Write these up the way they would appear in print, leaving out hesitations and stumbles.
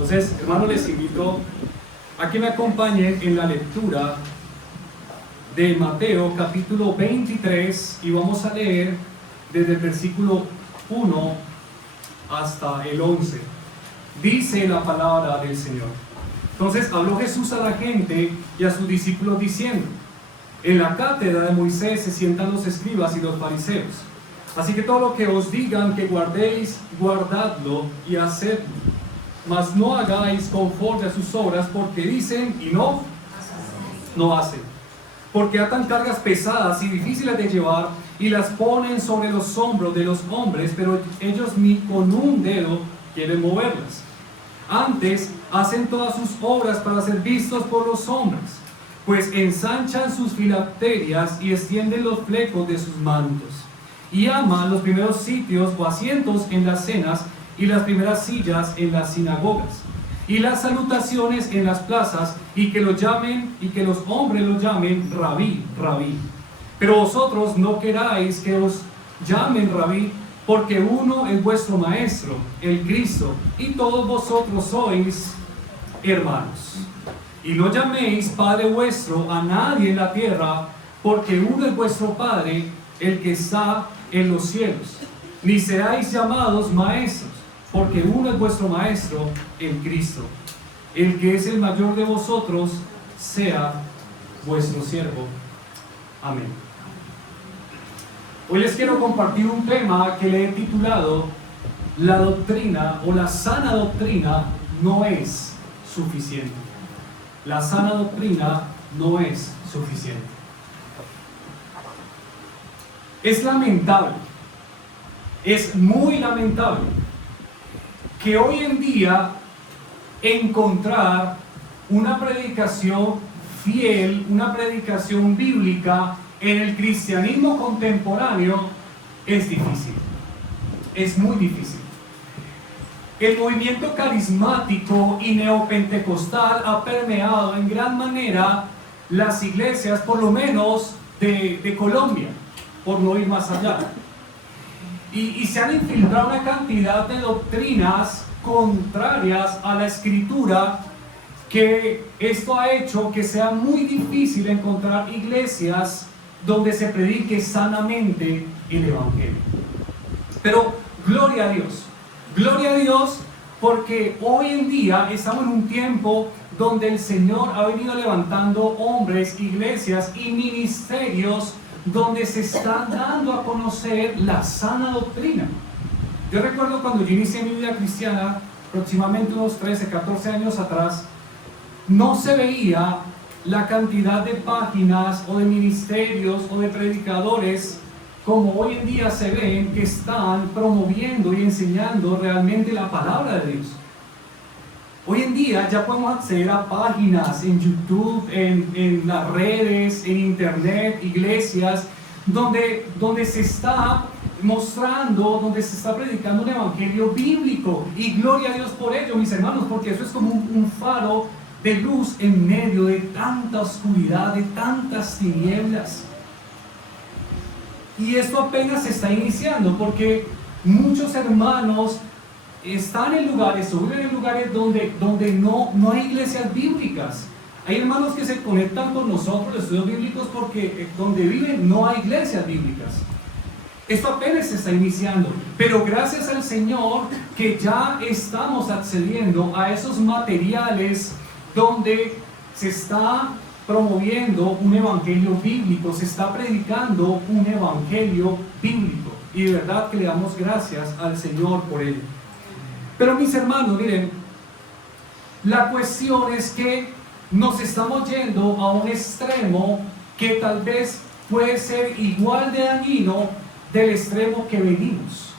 Entonces, hermanos, les invito a que me acompañen en la lectura de Mateo capítulo 23 y vamos a leer desde el versículo 1 hasta el 11. Dice la palabra del Señor. Entonces habló Jesús a la gente y a sus discípulos diciendo: en la cátedra de Moisés se sientan los escribas y los fariseos. Así que todo lo que os digan que guardéis, guardadlo y hacedlo. Mas no hagáis conforme a sus obras, porque dicen y no hacen. Porque atan cargas pesadas y difíciles de llevar y las ponen sobre los hombros de los hombres, pero ellos ni con un dedo quieren moverlas. Antes hacen todas sus obras para ser vistos por los hombres, pues ensanchan sus filacterias y extienden los flecos de sus mantos, y aman los primeros sitios o asientos en las cenas y las primeras sillas en las sinagogas y las salutaciones en las plazas, y que los hombres los llamen rabí, rabí. Pero vosotros no queráis que os llamen rabí, porque uno es vuestro maestro, el Cristo, y todos vosotros sois hermanos. Y no llaméis Padre vuestro a nadie en la tierra, porque uno es vuestro Padre, el que está en los cielos. Ni seáis llamados maestros, porque uno es vuestro Maestro, el Cristo. El que es el mayor de vosotros sea vuestro siervo. Amén. Hoy les quiero compartir un tema que le he titulado: la doctrina o la sana doctrina no es suficiente. La sana doctrina no es suficiente. Es lamentable, es muy lamentable que hoy en día encontrar una predicación fiel, una predicación bíblica en el cristianismo contemporáneo es difícil, es muy difícil. El movimiento carismático y neopentecostal ha permeado en gran manera las iglesias, por lo menos de Colombia, por no ir más allá. Y se han infiltrado una cantidad de doctrinas contrarias a la Escritura, que esto ha hecho que sea muy difícil encontrar iglesias donde se predique sanamente el Evangelio. Pero gloria a Dios, porque hoy en día estamos en un tiempo donde el Señor ha venido levantando hombres, iglesias y ministerios donde se está dando a conocer la sana doctrina. Yo recuerdo cuando yo inicié mi vida cristiana, aproximadamente unos 13, 14 años atrás, no se veía la cantidad de páginas o de ministerios o de predicadores como hoy en día se ven, que están promoviendo y enseñando realmente la palabra de Dios. Hoy en día ya podemos acceder a páginas en YouTube, en las redes, en internet, iglesias, donde se está mostrando, donde se está predicando un evangelio bíblico. Y gloria a Dios por ello, mis hermanos, porque eso es como un faro de luz en medio de tanta oscuridad, de tantas tinieblas. Y esto apenas se está iniciando, porque muchos hermanos están en lugares o viven en lugares donde no hay iglesias bíblicas. Hay hermanos que se conectan con nosotros, los estudios bíblicos, porque donde viven no hay iglesias bíblicas. Esto apenas se está iniciando, pero gracias al Señor que ya estamos accediendo a esos materiales donde se está promoviendo un evangelio bíblico, se está predicando un evangelio bíblico, y de verdad que le damos gracias al Señor por ello. Pero mis hermanos, miren, la cuestión es que nos estamos yendo a un extremo que tal vez puede ser igual de dañino del extremo que venimos,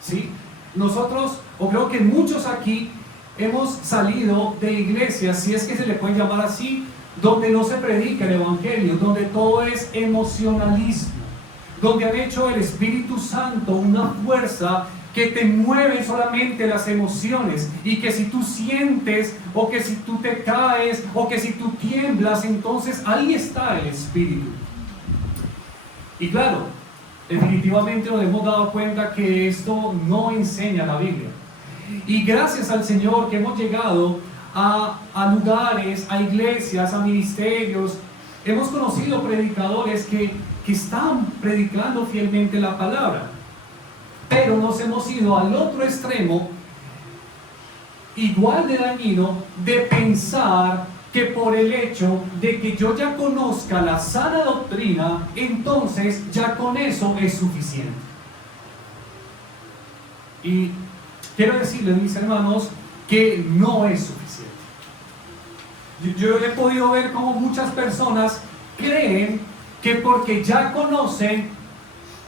¿sí? Nosotros, o creo que muchos aquí, hemos salido de iglesias, si es que se le puede llamar así, donde no se predica el evangelio, donde todo es emocionalismo, donde han hecho el Espíritu Santo una fuerza que te mueve solamente las emociones, y que si tú sientes, o que si tú te caes, o que si tú tiemblas, entonces ahí está el Espíritu. Y claro, definitivamente nos hemos dado cuenta que esto no enseña la Biblia. Y gracias al Señor que hemos llegado a lugares, a iglesias, a ministerios. Hemos conocido predicadores que están predicando fielmente la palabra. Pero nos hemos ido al otro extremo, igual de dañino, de pensar que por el hecho de que yo ya conozca la sana doctrina, entonces ya con eso es suficiente. Y quiero decirles, mis hermanos, que no es suficiente. Yo he podido ver cómo muchas personas creen que porque ya conocen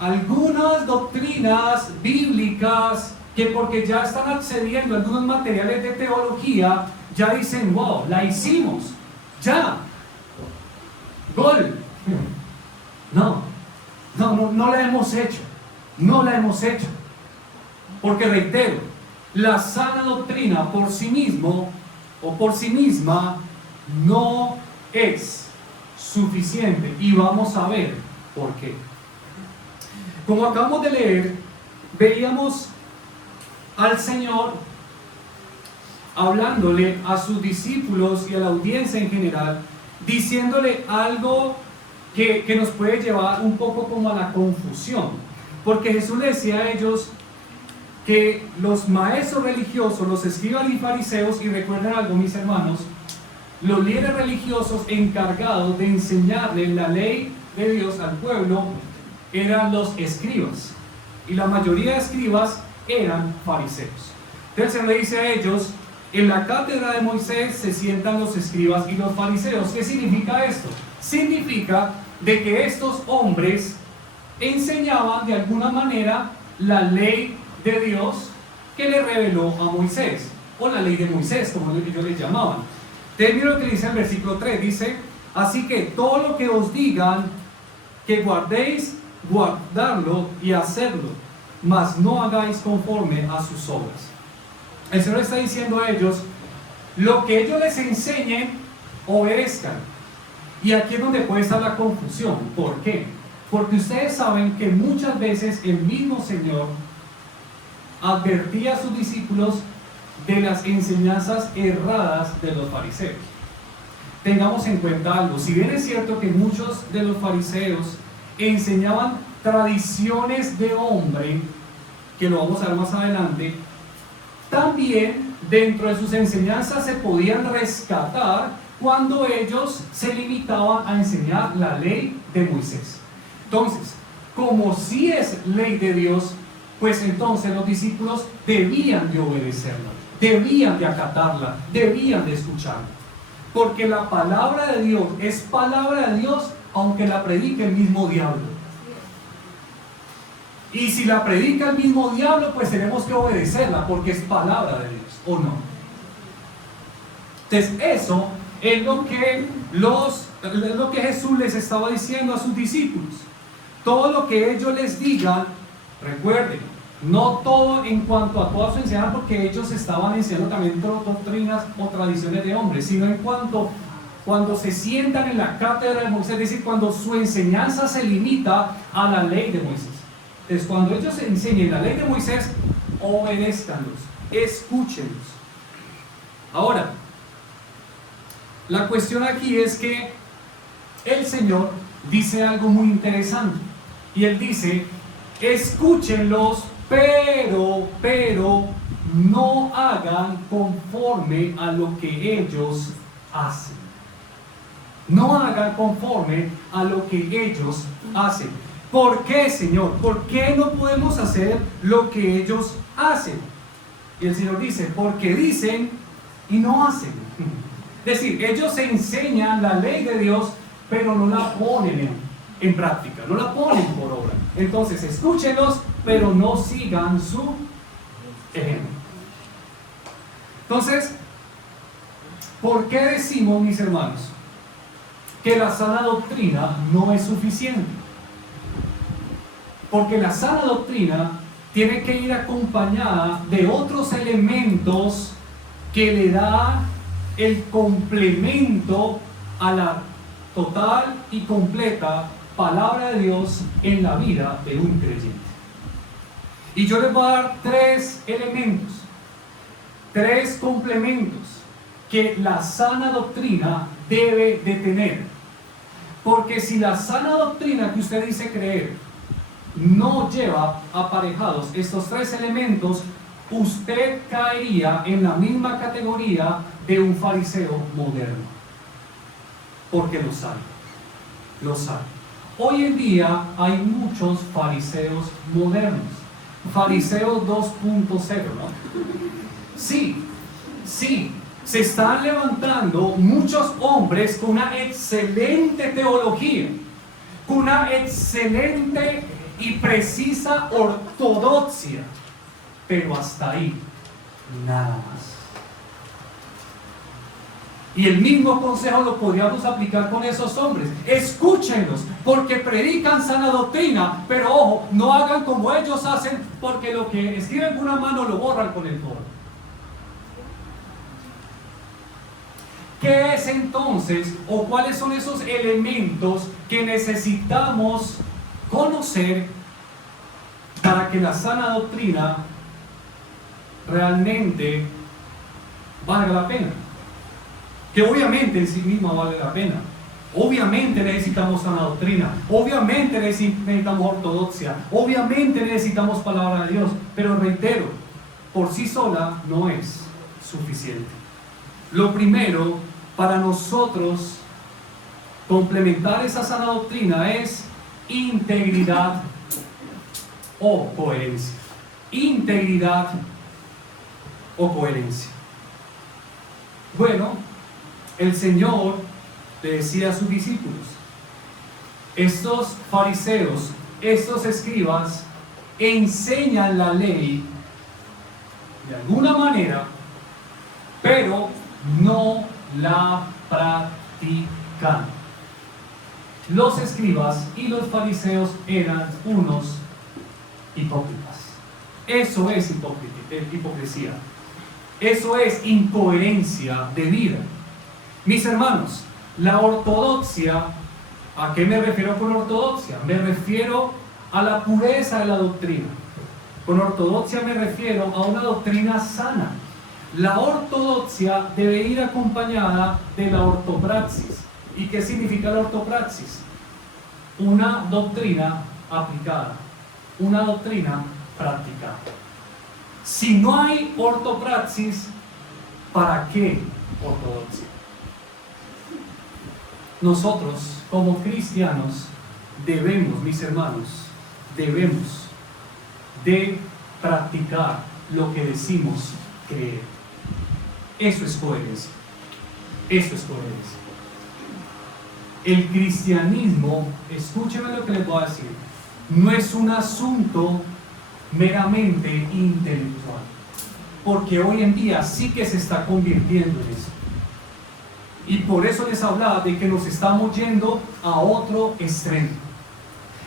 algunas doctrinas bíblicas, que porque ya están accediendo a algunos materiales de teología, ya dicen, wow, la hicimos, ya, gol. No la hemos hecho, no la hemos hecho. Porque reitero, la sana doctrina por sí mismo o por sí misma no es suficiente, y vamos a ver por qué. Como acabamos de leer, veíamos al Señor hablándole a sus discípulos y a la audiencia en general, diciéndole algo que nos puede llevar un poco como a la confusión, porque Jesús le decía a ellos que los maestros religiosos, los escribas y fariseos, y recuerden algo, mis hermanos, los líderes religiosos encargados de enseñarle la ley de Dios al pueblo eran los escribas, y la mayoría de escribas eran fariseos. Entonces se le dice a ellos, en la cátedra de Moisés se sientan los escribas y los fariseos. ¿Qué significa esto? Significa de que estos hombres enseñaban de alguna manera la ley de Dios que le reveló a Moisés, o la ley de Moisés, como ellos le llamaban. Mira lo que dice el versículo 3, dice, así que todo lo que os digan que guardéis, guardarlo y hacerlo, mas no hagáis conforme a sus obras. El Señor está diciendo a ellos, lo que ellos les enseñen, obedezcan. Y aquí es donde puede estar la confusión. ¿Por qué? Porque ustedes saben que muchas veces el mismo Señor advertía a sus discípulos de las enseñanzas erradas de los fariseos. Tengamos en cuenta algo, si bien es cierto que muchos de los fariseos enseñaban tradiciones de hombre, que lo vamos a ver más adelante, también dentro de sus enseñanzas se podían rescatar cuando ellos se limitaban a enseñar la ley de Moisés. Entonces, como si es ley de Dios, pues entonces los discípulos debían de obedecerla, debían de acatarla, debían de escucharla. Porque la palabra de Dios es palabra de Dios, aunque la predique el mismo diablo. Y si la predica el mismo diablo, pues tenemos que obedecerla, porque es palabra de Dios, ¿o no? Entonces eso es lo que Jesús les estaba diciendo a sus discípulos. Todo lo que ellos les digan, recuerden, no todo en cuanto a toda su enseñanza, porque ellos estaban enseñando también doctrinas o tradiciones de hombres, sino en cuanto cuando se sientan en la cátedra de Moisés, es decir, cuando su enseñanza se limita a la ley de Moisés. Entonces, cuando ellos enseñen la ley de Moisés, obedézcanlos, escúchenlos. Ahora, la cuestión aquí es que el Señor dice algo muy interesante, y Él dice, escúchenlos, pero no hagan conforme a lo que ellos hacen. No hagan conforme a lo que ellos hacen. ¿Por qué, Señor? ¿Por qué no podemos hacer lo que ellos hacen? Y el Señor dice, porque dicen y no hacen. Es decir, ellos enseñan la ley de Dios, pero no la ponen en práctica, no la ponen por obra. Entonces, escúchenlos, pero no sigan su ejemplo. Entonces, ¿por qué decimos, mis hermanos, que la sana doctrina no es suficiente? Porque la sana doctrina tiene que ir acompañada de otros elementos que le da el complemento a la total y completa palabra de Dios en la vida de un creyente. Y yo les voy a dar tres elementos tres complementos que la sana doctrina debe de tener. Porque si la sana doctrina que usted dice creer no lleva aparejados estos tres elementos, usted caería en la misma categoría de un fariseo moderno. Porque lo sabe. Lo sabe. Hoy en día hay muchos fariseos modernos. Fariseos 2.0, ¿no? Sí, sí. Se están levantando muchos hombres con una excelente teología, con una excelente y precisa ortodoxia, pero hasta ahí, nada más. Y el mismo consejo lo podríamos aplicar con esos hombres. Escúchenlos, porque predican sana doctrina, pero ojo, no hagan como ellos hacen, porque lo que escriben con una mano lo borran con el codo. ¿Qué es entonces, o cuáles son esos elementos que necesitamos conocer para que la sana doctrina realmente valga la pena? Que obviamente en sí misma vale la pena. Obviamente necesitamos sana doctrina, obviamente necesitamos ortodoxia, obviamente necesitamos palabra de Dios, pero reitero, por sí sola no es suficiente. Lo primero para nosotros complementar esa sana doctrina es integridad o coherencia. Integridad o coherencia. Bueno, el Señor le decía a sus discípulos: estos fariseos, estos escribas, enseñan la ley de alguna manera, pero no la practican. Los escribas y los fariseos eran unos hipócritas. Eso es hipocresía. Eso es incoherencia de vida. Mis hermanos, la ortodoxia, ¿a qué me refiero con ortodoxia? Me refiero a la pureza de la doctrina. Con ortodoxia me refiero a una doctrina sana. La ortodoxia debe ir acompañada de la ortopraxis. ¿Y qué significa la ortopraxis? Una doctrina aplicada, una doctrina practicada. Si no hay ortopraxis, ¿para qué ortodoxia? Nosotros, como cristianos, debemos, mis hermanos, debemos de practicar lo que decimos creer. Eso es coherencia. Eso es coherencia. El cristianismo, escúcheme lo que les voy a decir, no es un asunto meramente intelectual, porque hoy en día sí que se está convirtiendo en eso. Y por eso les hablaba de que nos estamos yendo a otro extremo.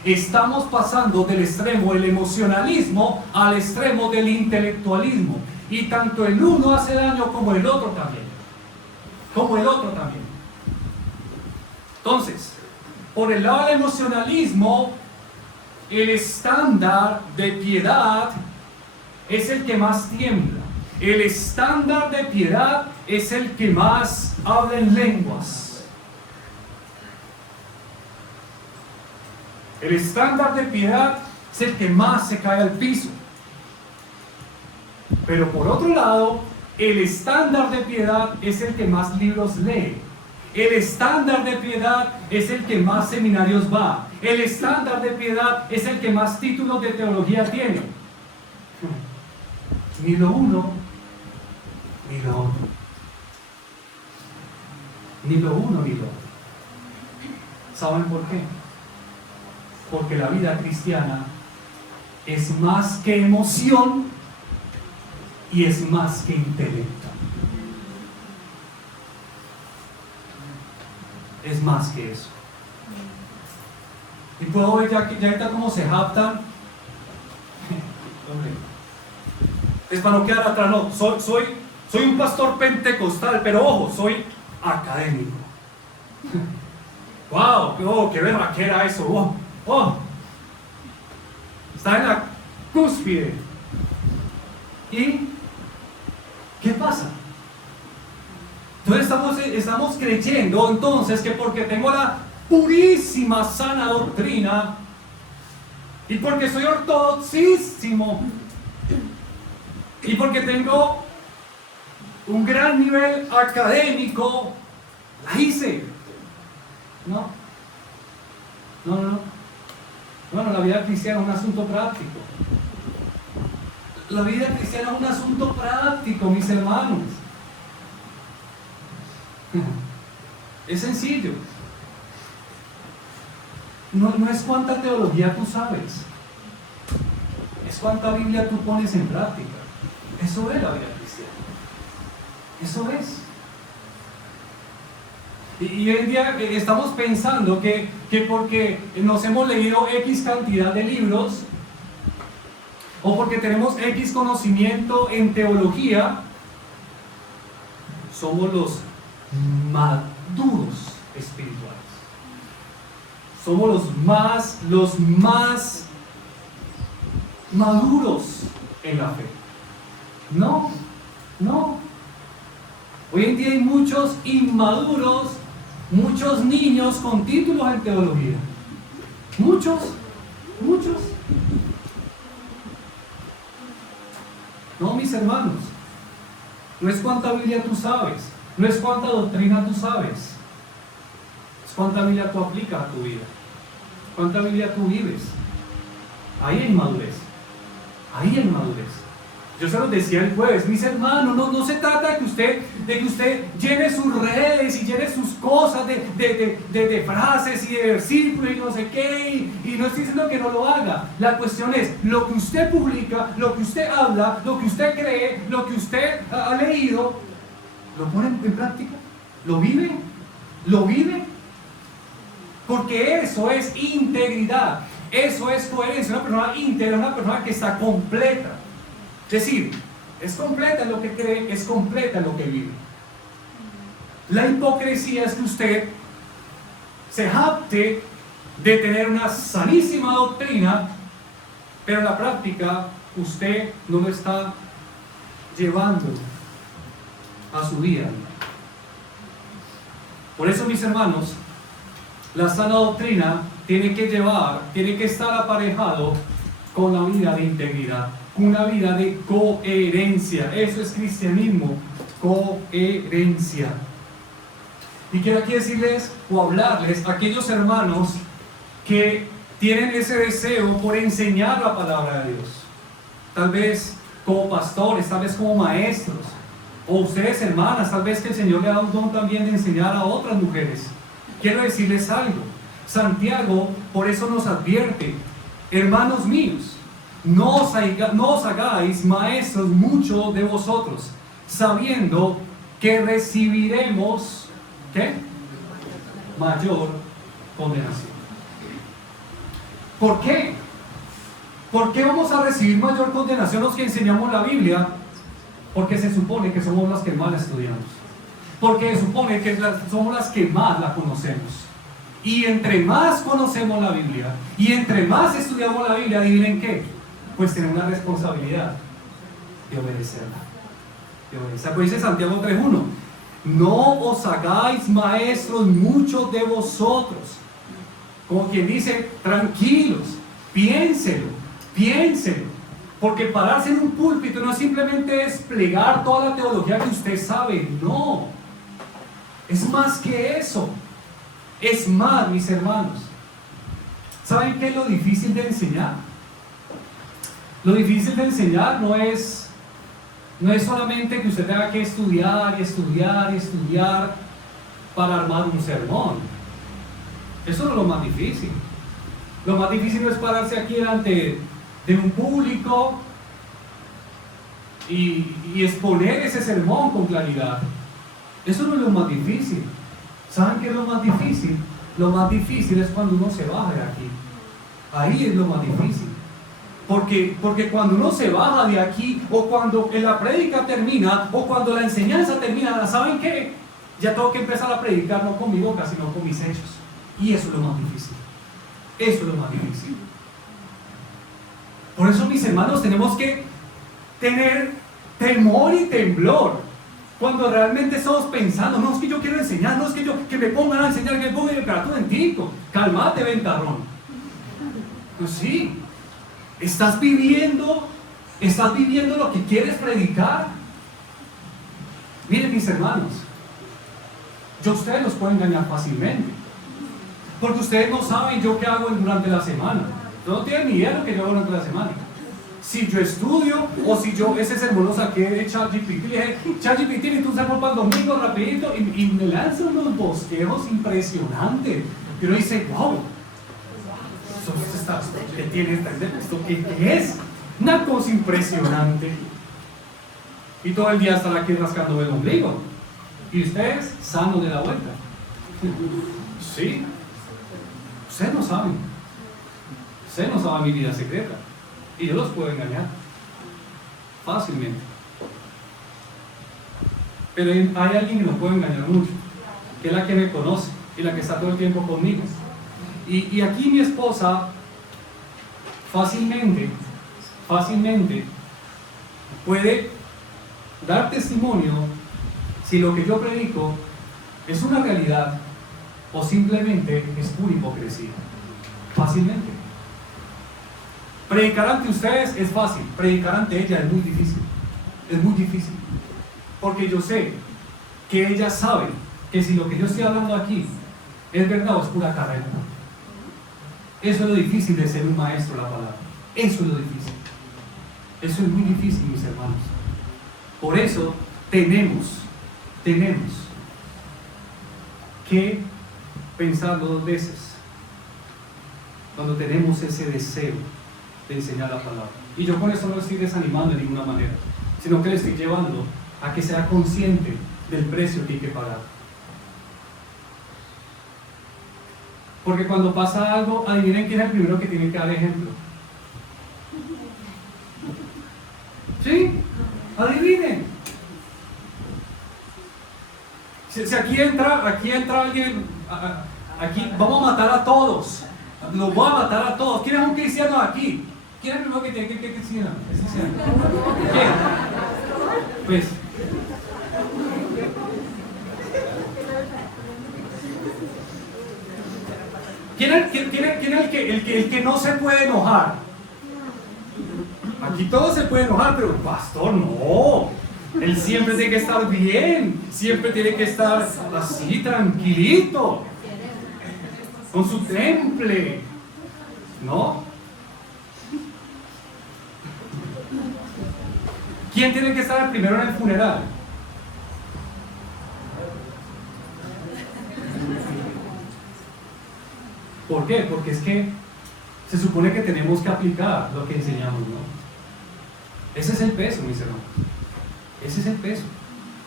Estamos pasando del extremo del emocionalismo al extremo del intelectualismo. Y tanto el uno hace daño como el otro también. Como el otro también. Entonces, por el lado del emocionalismo, el estándar de piedad es el que más tiembla. El estándar de piedad es el que más habla en lenguas. El estándar de piedad es el que más se cae al piso. Pero por otro lado, el estándar de piedad es el que más libros lee. El estándar de piedad es el que más seminarios va. El estándar de piedad es el que más títulos de teología tiene. Ni lo uno, ni lo otro. Ni lo uno, ni lo otro. ¿Saben por qué? Porque la vida cristiana es más que emoción y es más que intelecto. Es más que eso. Y puedo ver ya ahorita cómo se jactan. Es para no quedar atrás, no. Soy un pastor pentecostal, pero ojo, soy académico. ¡Wow! ¡Qué berraquera eso! Está en la cúspide. ¿Y ¿Qué pasa? Entonces estamos creyendo entonces que porque tengo la purísima sana doctrina y porque soy ortodoxísimo y porque tengo un gran nivel académico, la hice. No. Bueno, la vida cristiana es un asunto práctico. La vida cristiana es un asunto práctico, mis hermanos. Es sencillo. No es cuánta teología tú sabes, es cuánta Biblia tú pones en práctica. Eso es la vida cristiana. Eso es. Y hoy en día estamos pensando que porque nos hemos leído X cantidad de libros o porque tenemos X conocimiento en teología, somos los maduros espirituales. Somos los más maduros en la fe. No. Hoy en día hay muchos inmaduros, muchos niños con títulos en teología. Muchos. No, mis hermanos, no es cuánta Biblia tú sabes, no es cuánta doctrina tú sabes, es cuánta Biblia tú aplicas a tu vida, cuánta Biblia tú vives. Ahí hay madurez. Yo se los decía el jueves, mis hermanos, no se trata de que usted llene sus redes y llene sus cosas de frases y de versículos y no sé qué, y no estoy diciendo que no lo haga. La cuestión es, lo que usted publica, lo que usted habla, lo que usted cree, lo que usted ha leído, ¿lo pone en práctica? ¿Lo vive? Porque eso es integridad, eso es coherencia. Una persona íntegra, una persona que está completa. Es decir, es completa en lo que cree, es completa en lo que vive. La hipocresía es que usted se jacte de tener una sanísima doctrina, pero en la práctica usted no lo está llevando a su vida. Por eso, mis hermanos, la sana doctrina tiene que estar aparejado con la vida de integridad, una vida de coherencia. Eso es cristianismo, coherencia. Y quiero aquí decirles o hablarles a aquellos hermanos que tienen ese deseo por enseñar la palabra de Dios, tal vez como pastores, tal vez como maestros, o ustedes hermanas, tal vez que el Señor le ha dado un don también de enseñar a otras mujeres. Quiero decirles algo. Santiago por eso nos advierte: hermanos míos, no os hagáis maestros muchos de vosotros, sabiendo que recibiremos ¿qué? Mayor condenación. ¿Por qué? ¿Por qué vamos a recibir mayor condenación los que enseñamos la Biblia? Porque se supone que somos las que más la estudiamos, porque se supone que somos las que más la conocemos. Y entre más conocemos la Biblia y entre más estudiamos la Biblia, ¿adivinen qué? Pues tenemos la responsabilidad de obedecerla. Pues dice Santiago 3:1: no os hagáis maestros muchos de vosotros. Como quien dice, tranquilos, piénselo. Porque pararse en un púlpito no es simplemente desplegar toda la teología que usted sabe, no. Es más que eso. Es más, mis hermanos. ¿Saben qué es lo difícil de enseñar? Lo difícil de enseñar no es solamente que usted tenga que estudiar para armar un sermón. Eso no es lo más difícil. Lo más difícil no es pararse aquí delante de un público y exponer ese sermón con claridad. Eso no es lo más difícil. ¿Saben qué es lo más difícil? Lo más difícil es cuando uno se baja de aquí. Ahí es lo más difícil. Porque cuando uno se baja de aquí, o cuando la prédica termina, o cuando la enseñanza termina, ¿saben qué? Ya tengo que empezar a predicar no con mi boca, sino con mis hechos. Y eso es lo más difícil. Eso es lo más difícil. Por eso, mis hermanos, tenemos que tener temor y temblor. Cuando realmente estamos pensando, no es que yo quiero enseñar, no es que me pongan a enseñar, que me pongan a tú en tico. Cálmate, ventarrón. Pues sí, estás viviendo lo que quieres predicar. Miren, mis hermanos, yo a ustedes los puedo engañar fácilmente, porque ustedes no saben yo qué hago durante la semana. No tienen ni idea de lo que yo hago durante la semana. Si yo estudio, o si yo ese sermón lo saqué de ChatGPT, le dije, ChatGPT, y tú sermón para el domingo rapidito, y me lanzan unos bosquejos impresionantes. Y uno dice, wow, ¿qué tiene esto? ¿Qué es? Una cosa impresionante. Y todo el día están aquí rascando el ombligo. Y ustedes sanos de la vuelta. ¿Sí? Ustedes no saben. Ustedes no saben mi vida secreta. Y yo los puedo engañar fácilmente. Pero hay alguien que nos puede engañar mucho, que es la que me conoce y la que está todo el tiempo conmigo. Y aquí mi esposa fácilmente puede dar testimonio si lo que yo predico es una realidad o simplemente es pura hipocresía. Fácilmente. Predicar ante ustedes es fácil, predicar ante ella es muy difícil. Es muy difícil. Porque yo sé que ella sabe que si lo que yo estoy hablando aquí es verdad o es pura carrera. Eso es lo difícil de ser un maestro de la palabra. Eso es lo difícil. Eso es muy difícil, mis hermanos. Por eso tenemos que pensarlo dos veces cuando tenemos ese deseo de enseñar la palabra. Y yo con eso no le estoy desanimando de ninguna manera, sino que le estoy llevando a que sea consciente del precio que hay que pagar. Porque cuando pasa algo, adivinen quién es el primero que tiene que dar ejemplo. ¿Sí? Adivinen. Si aquí entra alguien, aquí vamos a matar a todos. Los voy a matar a todos. ¿Quién es un cristiano aquí? ¿Quién es el primero que tiene que cristiano? ¿Quién? Pues. ¿Quién es el que no se puede enojar? Aquí todos se pueden enojar, pero pastor, no. Él siempre tiene que estar bien, siempre tiene que estar así, tranquilito, con su temple, ¿no? ¿Quién tiene que estar primero en el funeral? ¿Por qué? Porque es que se supone que tenemos que aplicar lo que enseñamos, ¿no? Ese es el peso, mis hermanos. Ese es el peso.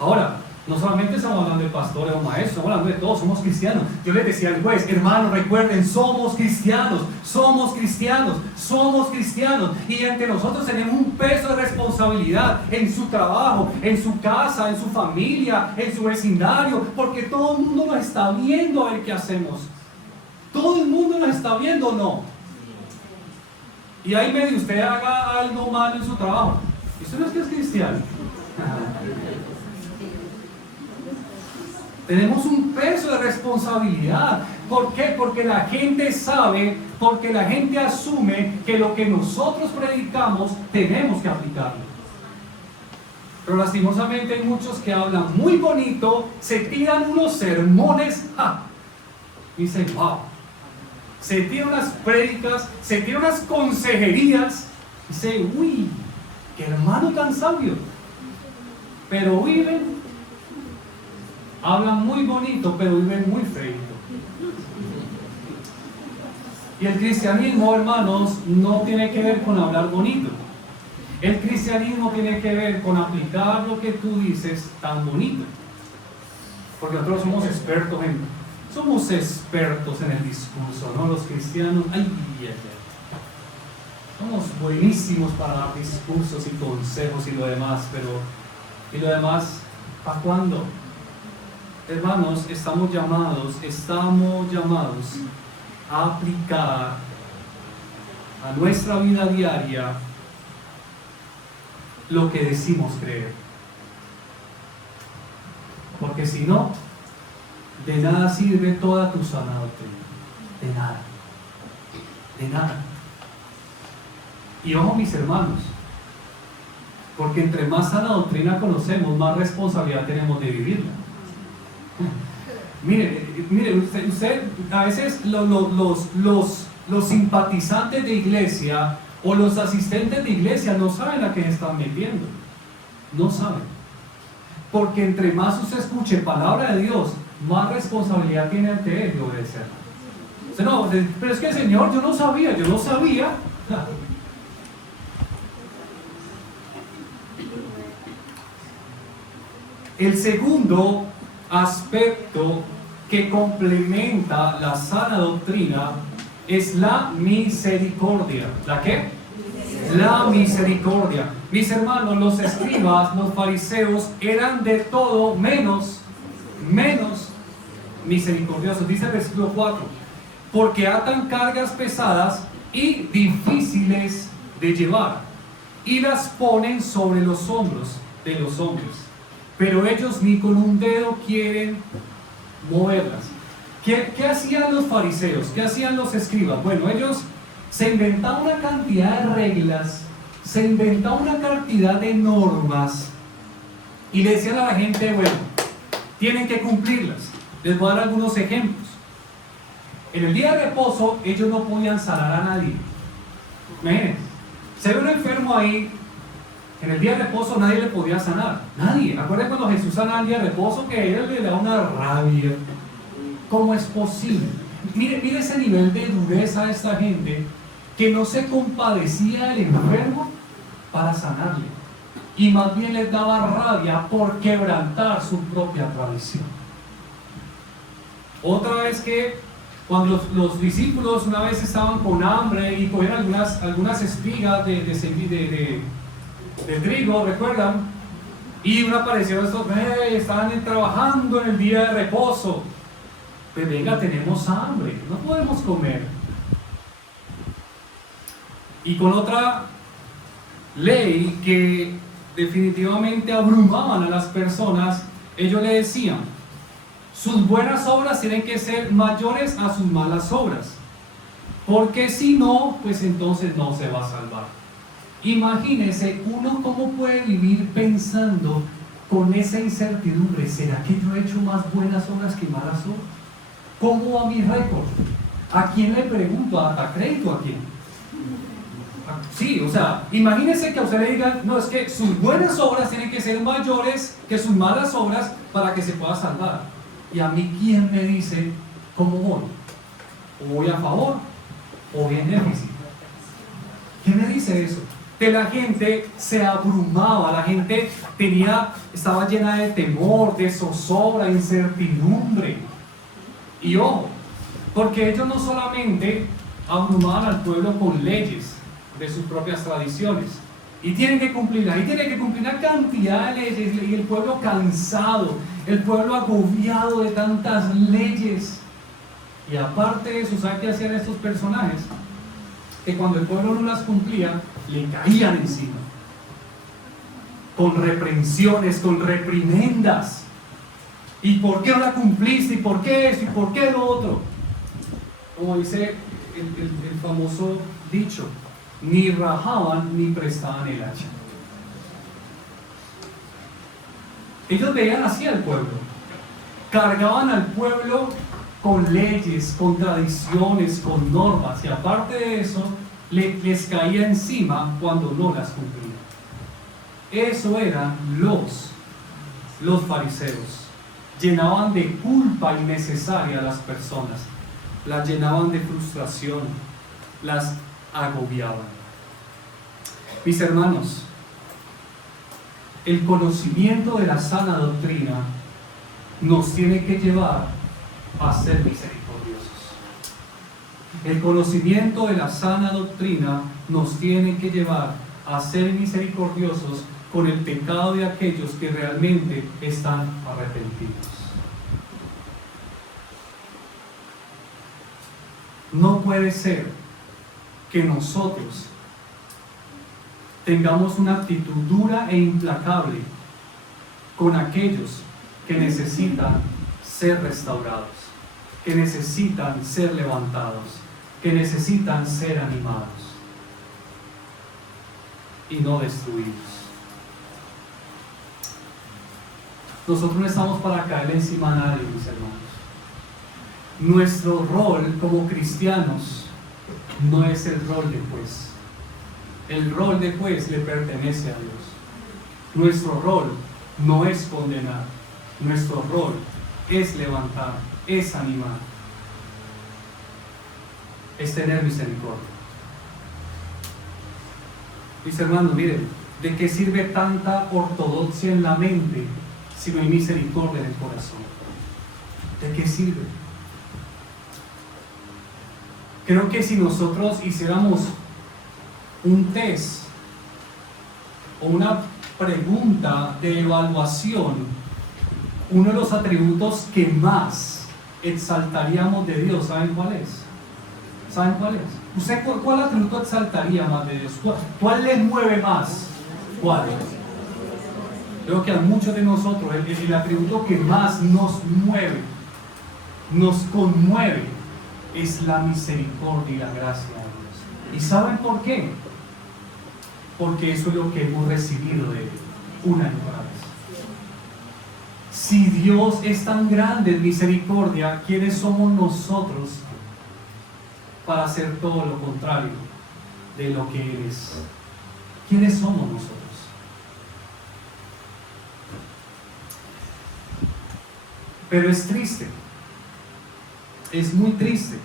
Ahora, no solamente estamos hablando de pastores o maestros, estamos hablando de todos, somos cristianos. Yo les decía al juez, hermanos, recuerden, somos cristianos. Y entre nosotros tenemos un peso de responsabilidad en su trabajo, en su casa, en su familia, en su vecindario, porque todo el mundo nos está viendo a ver qué hacemos. Todo el mundo nos está viendo, ¿o no? Y ahí medio usted haga algo malo en su trabajo. ¿Y usted no es que es cristiano? Tenemos un peso de responsabilidad. ¿Por qué? Porque la gente sabe, porque la gente asume que lo que nosotros predicamos tenemos que aplicarlo. Pero lastimosamente hay muchos que hablan muy bonito, se tiran unos sermones, y dicen, wow. Se tiran unas prédicas, se tiran unas consejerías, y dicen, uy, qué hermano tan sabio. Pero viven, hablan muy bonito, pero viven muy feito. Y el cristianismo, hermanos, no tiene que ver con hablar bonito. El cristianismo tiene que ver con aplicar lo que tú dices tan bonito. Porque nosotros somos expertos en el discurso, ¿no? Los cristianos, somos buenísimos para dar discursos y consejos y lo demás, pero ¿y lo demás para cuándo? Hermanos, estamos llamados a aplicar a nuestra vida diaria lo que decimos creer. Porque si no, de nada sirve toda tu sana doctrina. De nada. De nada. Y ojo, mis hermanos, porque entre más sana doctrina conocemos, más responsabilidad tenemos de vivirla. Mire, usted a veces los simpatizantes de iglesia o los asistentes de iglesia no saben a qué están metiendo. No saben. Porque entre más usted escuche palabra de Dios, más responsabilidad tiene ante él de obedecerla. Usted no, pero es que Señor, yo no sabía. El segundo aspecto que complementa la sana doctrina es la misericordia. ¿La qué? La misericordia. Mis hermanos, los escribas, los fariseos eran de todo menos misericordiosos. Dice el versículo 4: porque atan cargas pesadas y difíciles de llevar y las ponen sobre los hombros de los hombres, pero ellos ni con un dedo quieren moverlas. ¿Qué hacían los fariseos? ¿Qué hacían los escribas? Bueno, ellos se inventaban una cantidad de reglas, se inventaban una cantidad de normas y le decían a la gente, bueno, tienen que cumplirlas. Les voy a dar algunos ejemplos. En el día de reposo ellos no podían sanar a nadie. Imagínense, se ve un enfermo ahí, en el día de reposo nadie le podía sanar. Nadie. Acuérdense cuando Jesús sanaba el día de reposo, que a él le da una rabia. ¿Cómo es posible? Mire ese nivel de dureza de esta gente, que no se compadecía del enfermo para sanarle, y más bien les daba rabia por quebrantar su propia tradición. Otra vez que cuando los discípulos una vez estaban con hambre y cogieron algunas espigas de trigo, ¿recuerdan? Y uno apareció estos, estaban trabajando en el día de reposo. Pues venga, tenemos hambre, no podemos comer. Y con otra ley que definitivamente abrumaban a las personas, ellos le decían, sus buenas obras tienen que ser mayores a sus malas obras, porque si no, pues entonces no se va a salvar. Imagínese uno cómo puede vivir pensando con esa incertidumbre: ¿será que yo he hecho más buenas obras que malas obras? ¿Cómo va mi récord? ¿A quién le pregunto? ¿A crédito a quién? Sí, o sea, imagínese que a usted le digan, no, es que sus buenas obras tienen que ser mayores que sus malas obras para que se pueda salvar. Y a mí, ¿quién me dice cómo voy? ¿O voy a favor o voy en déficit? ¿Quién me dice eso? Que la gente se abrumaba, la gente estaba llena de temor, de zozobra, incertidumbre. Y ojo, porque ellos no solamente abrumaban al pueblo con leyes de sus propias tradiciones, y tienen que cumplirlas, y tienen que cumplir una cantidad de leyes, y el pueblo cansado, el pueblo agobiado de tantas leyes. Y aparte de eso, ¿sabe qué hacían estos personajes? Que cuando el pueblo no las cumplía, le caían encima, con reprensiones, con reprimendas. ¿Y por qué no la cumpliste? ¿Y por qué esto? ¿Y por qué lo otro? Como dice el famoso dicho, ni rajaban ni prestaban el hacha. Ellos veían así al pueblo, cargaban al pueblo con leyes, con tradiciones, con normas, y aparte de eso, les caía encima cuando no las cumplían. Eso eran los fariseos. Llenaban de culpa innecesaria a las personas, las llenaban de frustración, las agobiaban. Mis hermanos, el conocimiento de la sana doctrina nos tiene que llevar a ser misericordiosos. El conocimiento de la sana doctrina nos tiene que llevar a ser misericordiosos con el pecado de aquellos que realmente están arrepentidos. No puede ser que nosotros tengamos una actitud dura e implacable con aquellos que necesitan ser restaurados, que necesitan ser levantados, que necesitan ser animados y no destruidos. Nosotros no estamos para caer encima a nadie, mis hermanos. Nuestro rol como cristianos no es el rol de juez. El rol de juez le pertenece a Dios. Nuestro rol no es condenar. Nuestro rol es levantar, es animar, es tener misericordia. Mis hermanos, miren, ¿de qué sirve tanta ortodoxia en la mente si no hay misericordia en el corazón? ¿De qué sirve? Creo que si nosotros hiciéramos un test o una pregunta de evaluación, uno de los atributos que más exaltaríamos de Dios, ¿saben cuál es? ¿Saben cuál es? ¿Usted cuál atributo exaltaría más de Dios? ¿Cuál le mueve más? ¿Cuál? Creo que a muchos de nosotros el atributo que más nos mueve, nos conmueve, es la misericordia y la gracia de Dios. ¿Y saben por qué? Porque eso es lo que hemos recibido de Él una y otra vez. Si Dios es tan grande en misericordia, ¿quiénes somos nosotros para hacer todo lo contrario de lo que Él es? ¿Quiénes somos nosotros? Pero es triste, es muy triste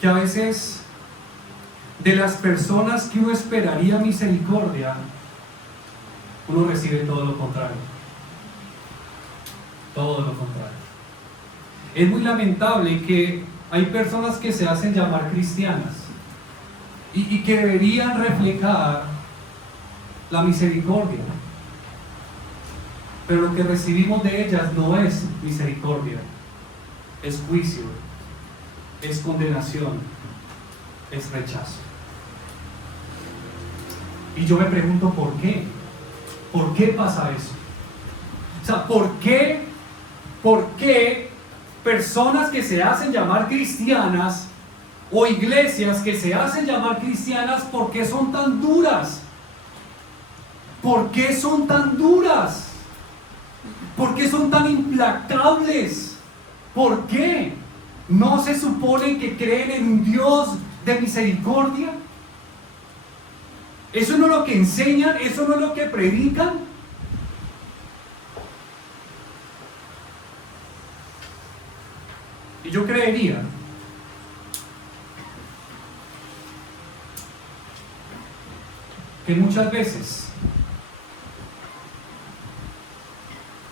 que a veces de las personas que uno esperaría misericordia, uno recibe todo lo contrario. Todo lo contrario. Es muy lamentable que hay personas que se hacen llamar cristianas y que deberían reflejar la misericordia, pero lo que recibimos de ellas no es misericordia, es juicio, es condenación, es rechazo. Y yo me pregunto ¿por qué? ¿Por qué pasa eso? O sea, ¿por qué personas que se hacen llamar cristianas o iglesias que se hacen llamar cristianas, ¿por qué son tan duras? ¿Por qué son tan duras? ¿Por qué son tan implacables? ¿Por qué? ¿No se supone que creen en un Dios de misericordia? ¿Eso no es lo que enseñan? ¿Eso no es lo que predican? Y yo creería que muchas veces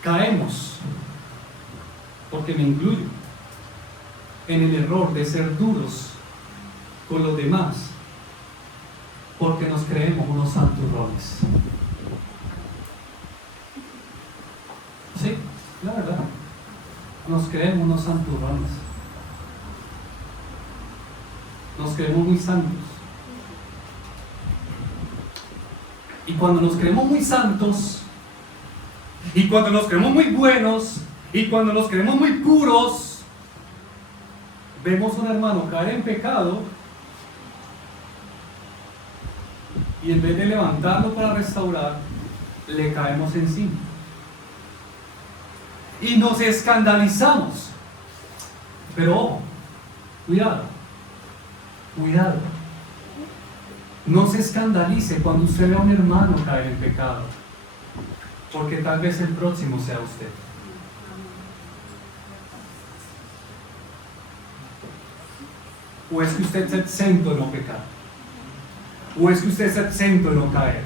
caemos, porque me incluyo, en el error de ser duros con los demás, porque nos creemos unos santurrones. Sí, la verdad, nos creemos unos santurrones, nos creemos muy santos. Y cuando nos creemos muy santos, y cuando nos creemos muy buenos, y cuando nos creemos muy puros, vemos a un hermano caer en pecado, y en vez de levantarlo para restaurar, le caemos encima. Y nos escandalizamos. Pero ojo, cuidado, cuidado. No se escandalice cuando usted ve a un hermano caer en pecado, porque tal vez el próximo sea usted. ¿O es que usted está exento de no pecar? ¿O es que usted está exento de no caer?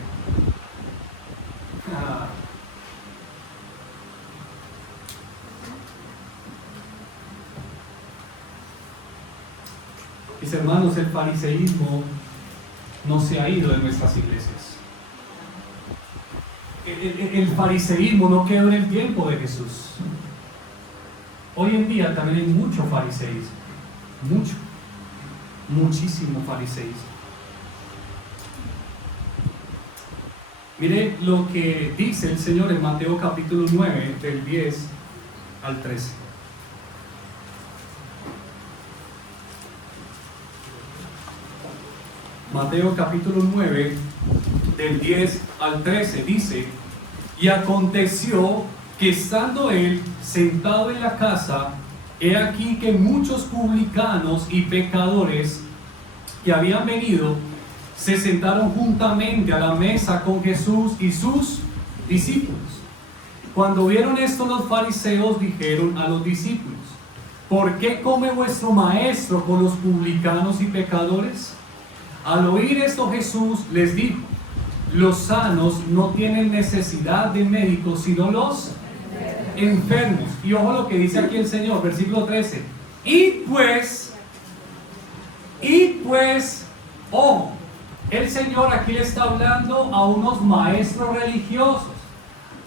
Mis hermanos, el fariseísmo no se ha ido de nuestras iglesias. El fariseísmo no quedó en el tiempo de Jesús. Hoy en día también hay mucho fariseísmo, muchísimo fariseísmo. Mire lo que dice el Señor en Mateo capítulo 9, del 10 al 13. Mateo capítulo 9, del 10 al 13, dice: y aconteció que estando él sentado en la casa, he aquí que muchos publicanos y pecadores que habían venido se sentaron juntamente a la mesa con Jesús y sus discípulos. Cuando vieron esto, los fariseos dijeron a los discípulos: ¿por qué come vuestro maestro con los publicanos y pecadores? Al oír esto, Jesús les dijo: los sanos no tienen necesidad de médicos, sino los enfermos. Y ojo lo que dice aquí el Señor, versículo 13. Y pues, ojo, el Señor aquí le está hablando a unos maestros religiosos,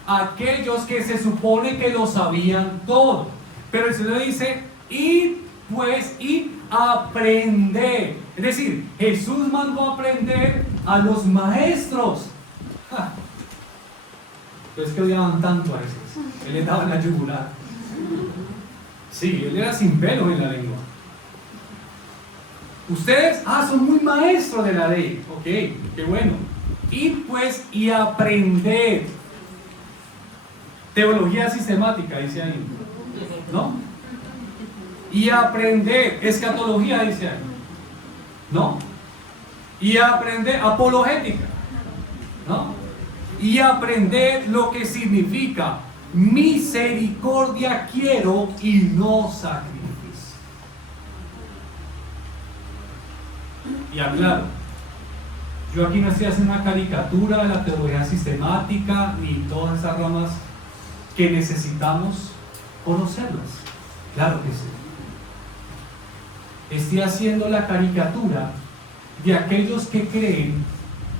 aquellos que se supone que lo sabían todo. Pero el Señor dice: y aprender. Es decir, Jesús mandó a aprender a los maestros. Pero es que odiaban tanto a veces. Él les daba en la yugular. Sí, él era sin pelo en la lengua. Ustedes, son muy maestros de la ley. Ok, qué bueno. Y aprender. Teología sistemática, dice ahí. ¿No? Y aprender. Escatología, dice ahí. ¿No? Y aprender apologética. ¿No? Y aprender lo que significa misericordia quiero y no sacrificio. Y aclaro, yo aquí no estoy haciendo una caricatura de la teología sistemática ni todas esas ramas que necesitamos conocerlas. Claro que sí. Estoy haciendo la caricatura de aquellos que creen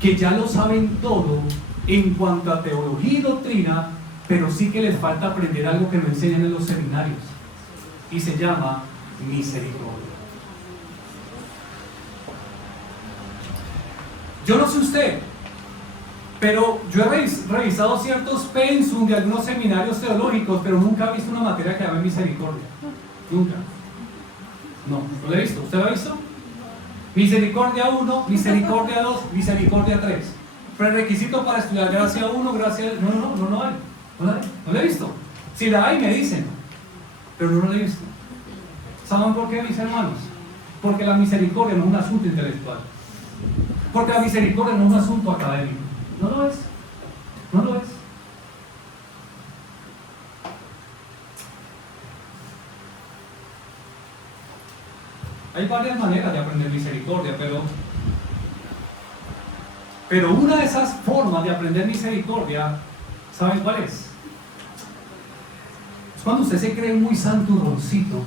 que ya lo saben todo en cuanto a teología y doctrina, pero sí que les falta aprender algo que no enseñan en los seminarios, y se llama misericordia. Yo no sé usted, pero yo he revisado ciertos pensum de algunos seminarios teológicos, pero nunca he visto una materia que llame misericordia. Nunca. No lo he visto. ¿Usted lo ha visto? Misericordia 1, misericordia 2, misericordia 3. Prerequisito para estudiar gracia 1, gracia... No hay. No lo he visto. Si la hay, me dicen. Pero no lo he visto. ¿Saben por qué, mis hermanos? Porque la misericordia no es un asunto intelectual. Porque la misericordia no es un asunto académico. No lo es. No lo es. Hay varias maneras de aprender misericordia, pero una de esas formas de aprender misericordia, ¿saben cuál es? Es cuando usted se cree muy santurroncito,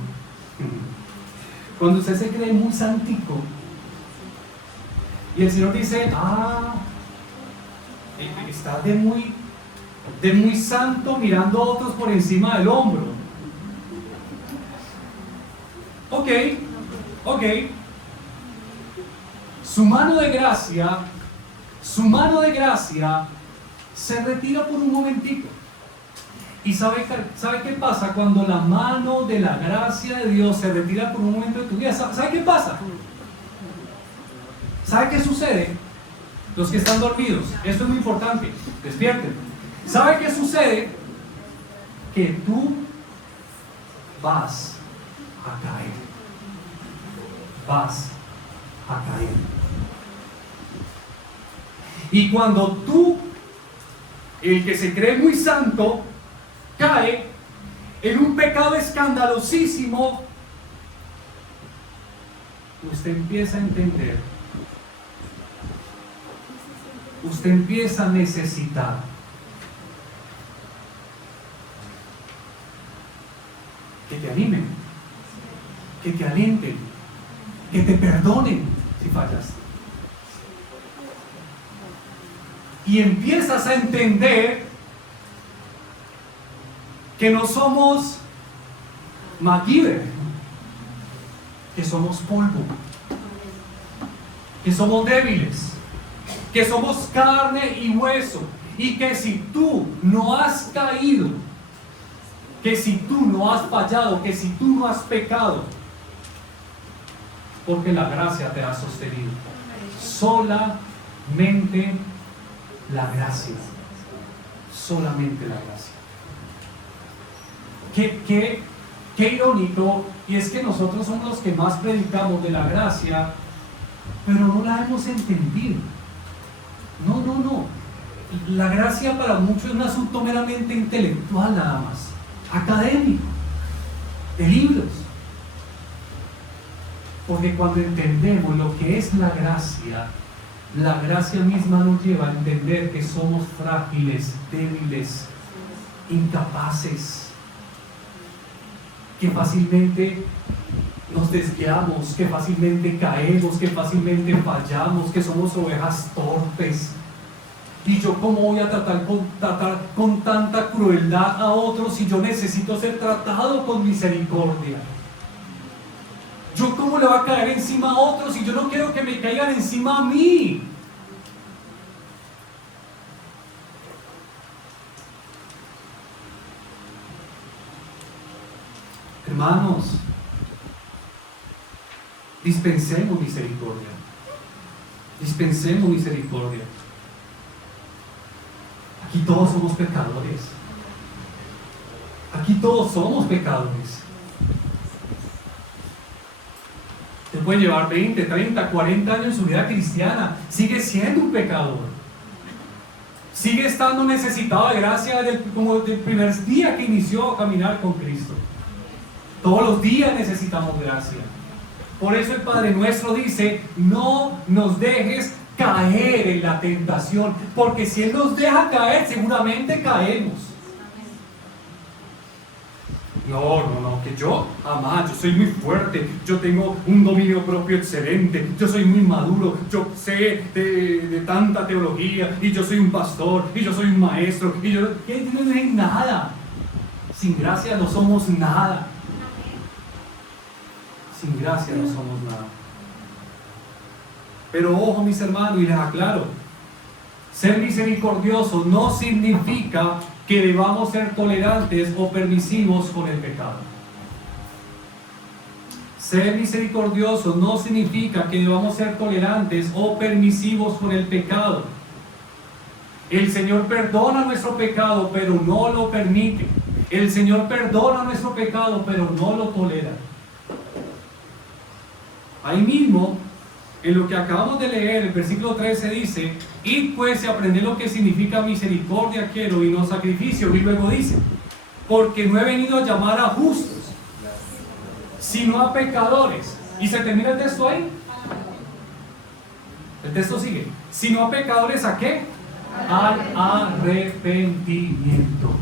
cuando usted se cree muy santico, y el Señor dice: estás de muy santo mirando a otros por encima del hombro. Ok. Su mano de gracia se retira por un momentico. ¿Y sabe qué pasa cuando la mano de la gracia de Dios se retira por un momento de tu vida? ¿Sabe qué pasa? ¿Sabe qué sucede? Los que están dormidos, esto es muy importante, despierten. ¿Sabe qué sucede? Que tú vas a caer. Vas a caer. Y cuando tú, el que se cree muy santo, cae en un pecado escandalosísimo, usted empieza a entender, usted empieza a necesitar que te animen, que te alienten, que te perdonen si fallas. Y empiezas a entender que no somos MacGyver, que somos polvo, que somos débiles, que somos carne y hueso, y que si tú no has caído, que si tú no has fallado, que si tú no has pecado, porque la gracia te ha sostenido. Solamente la gracia. Solamente la gracia. Qué irónico, y es que nosotros somos los que más predicamos de la gracia, pero no la hemos entendido. No. La gracia para muchos es un asunto meramente intelectual nada más, académico, de libros. Porque cuando entendemos lo que es la gracia misma nos lleva a entender que somos frágiles, débiles, incapaces, que fácilmente nos desviamos, que fácilmente caemos, que fácilmente fallamos, que somos ovejas torpes. Y yo, ¿cómo voy a tratar con tanta crueldad a otros si yo necesito ser tratado con misericordia? ¿Yo cómo le voy a caer encima a otros si yo no quiero que me caigan encima a mí? Hermanos, dispensemos misericordia. Dispensemos misericordia. Aquí todos somos pecadores. Aquí todos somos pecadores. Usted puede llevar 20, 30, 40 años en su vida cristiana. Sigue siendo un pecador. Sigue estando necesitado de gracia como del primer día que inició a caminar con Cristo. Todos los días necesitamos gracia. Por eso el Padre Nuestro dice: no nos dejes caer en la tentación, porque si Él nos deja caer, seguramente caemos. No, que yo, jamás, yo soy muy fuerte, yo tengo un dominio propio excelente, yo soy muy maduro, yo sé de tanta teología, y yo soy un pastor, y yo soy un maestro, y yo no hay nada. Sin gracia no somos nada. Sin gracia no somos nada. Pero ojo, mis hermanos, y les aclaro, ser misericordioso no significa que debamos ser tolerantes o permisivos con el pecado. Ser misericordioso no significa que debamos ser tolerantes o permisivos con el pecado. El Señor perdona nuestro pecado, pero no lo permite. El Señor perdona nuestro pecado, pero no lo tolera. Ahí mismo, en lo que acabamos de leer, el versículo 13 dice: id pues y aprended lo que significa misericordia quiero y no sacrificio. Y luego dice: porque no he venido a llamar a justos, sino a pecadores. Y se termina el texto ahí. El texto sigue: sino a pecadores, ¿a qué? Al arrepentimiento.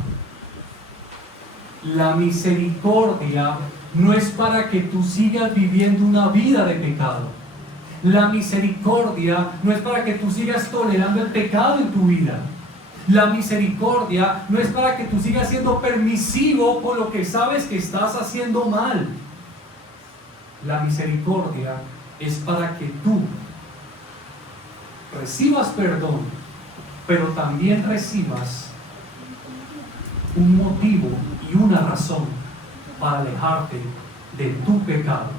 La misericordia no es para que tú sigas viviendo una vida de pecado. La misericordia no es para que tú sigas tolerando el pecado en tu vida. La misericordia no es para que tú sigas siendo permisivo con lo que sabes que estás haciendo mal. La misericordia es para que tú recibas perdón, pero también recibas un motivo y una razón para alejarte de tu pecado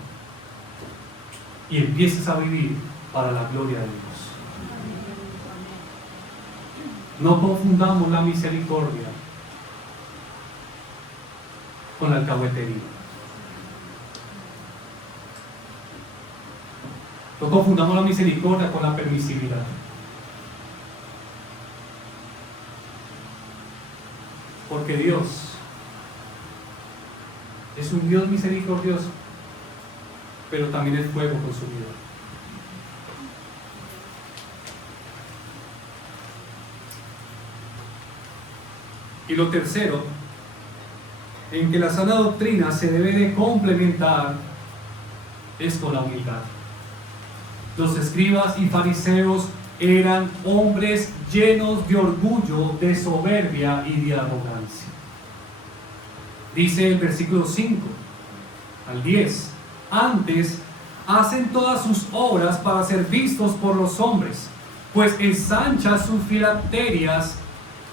y empieces a vivir para la gloria de Dios. No confundamos la misericordia con la alcahuetería. No confundamos la misericordia con la permisividad. Porque Dios es un Dios misericordioso, pero también es fuego consumidor. Y lo tercero, en que la sana doctrina se debe de complementar, es con la humildad. Los escribas y fariseos eran hombres llenos de orgullo, de soberbia y de arrogancia. Dice el versículo 5 al 10: antes hacen todas sus obras para ser vistos por los hombres, pues ensancha sus filacterias.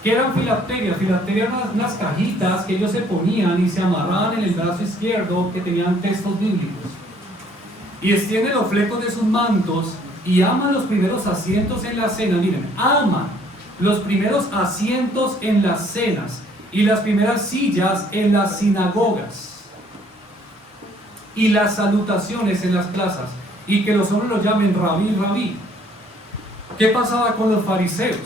¿Qué eran filacterias? Filacterias eran unas cajitas que ellos se ponían y se amarraban en el brazo izquierdo que tenían textos bíblicos. Y extiende los flecos de sus mantos y ama los primeros asientos en la cena. Miren, ama los primeros asientos en las cenas y las primeras sillas en las sinagogas y las salutaciones en las plazas, y que los hombres lo llamen rabí, rabí. ¿Qué pasaba con los fariseos?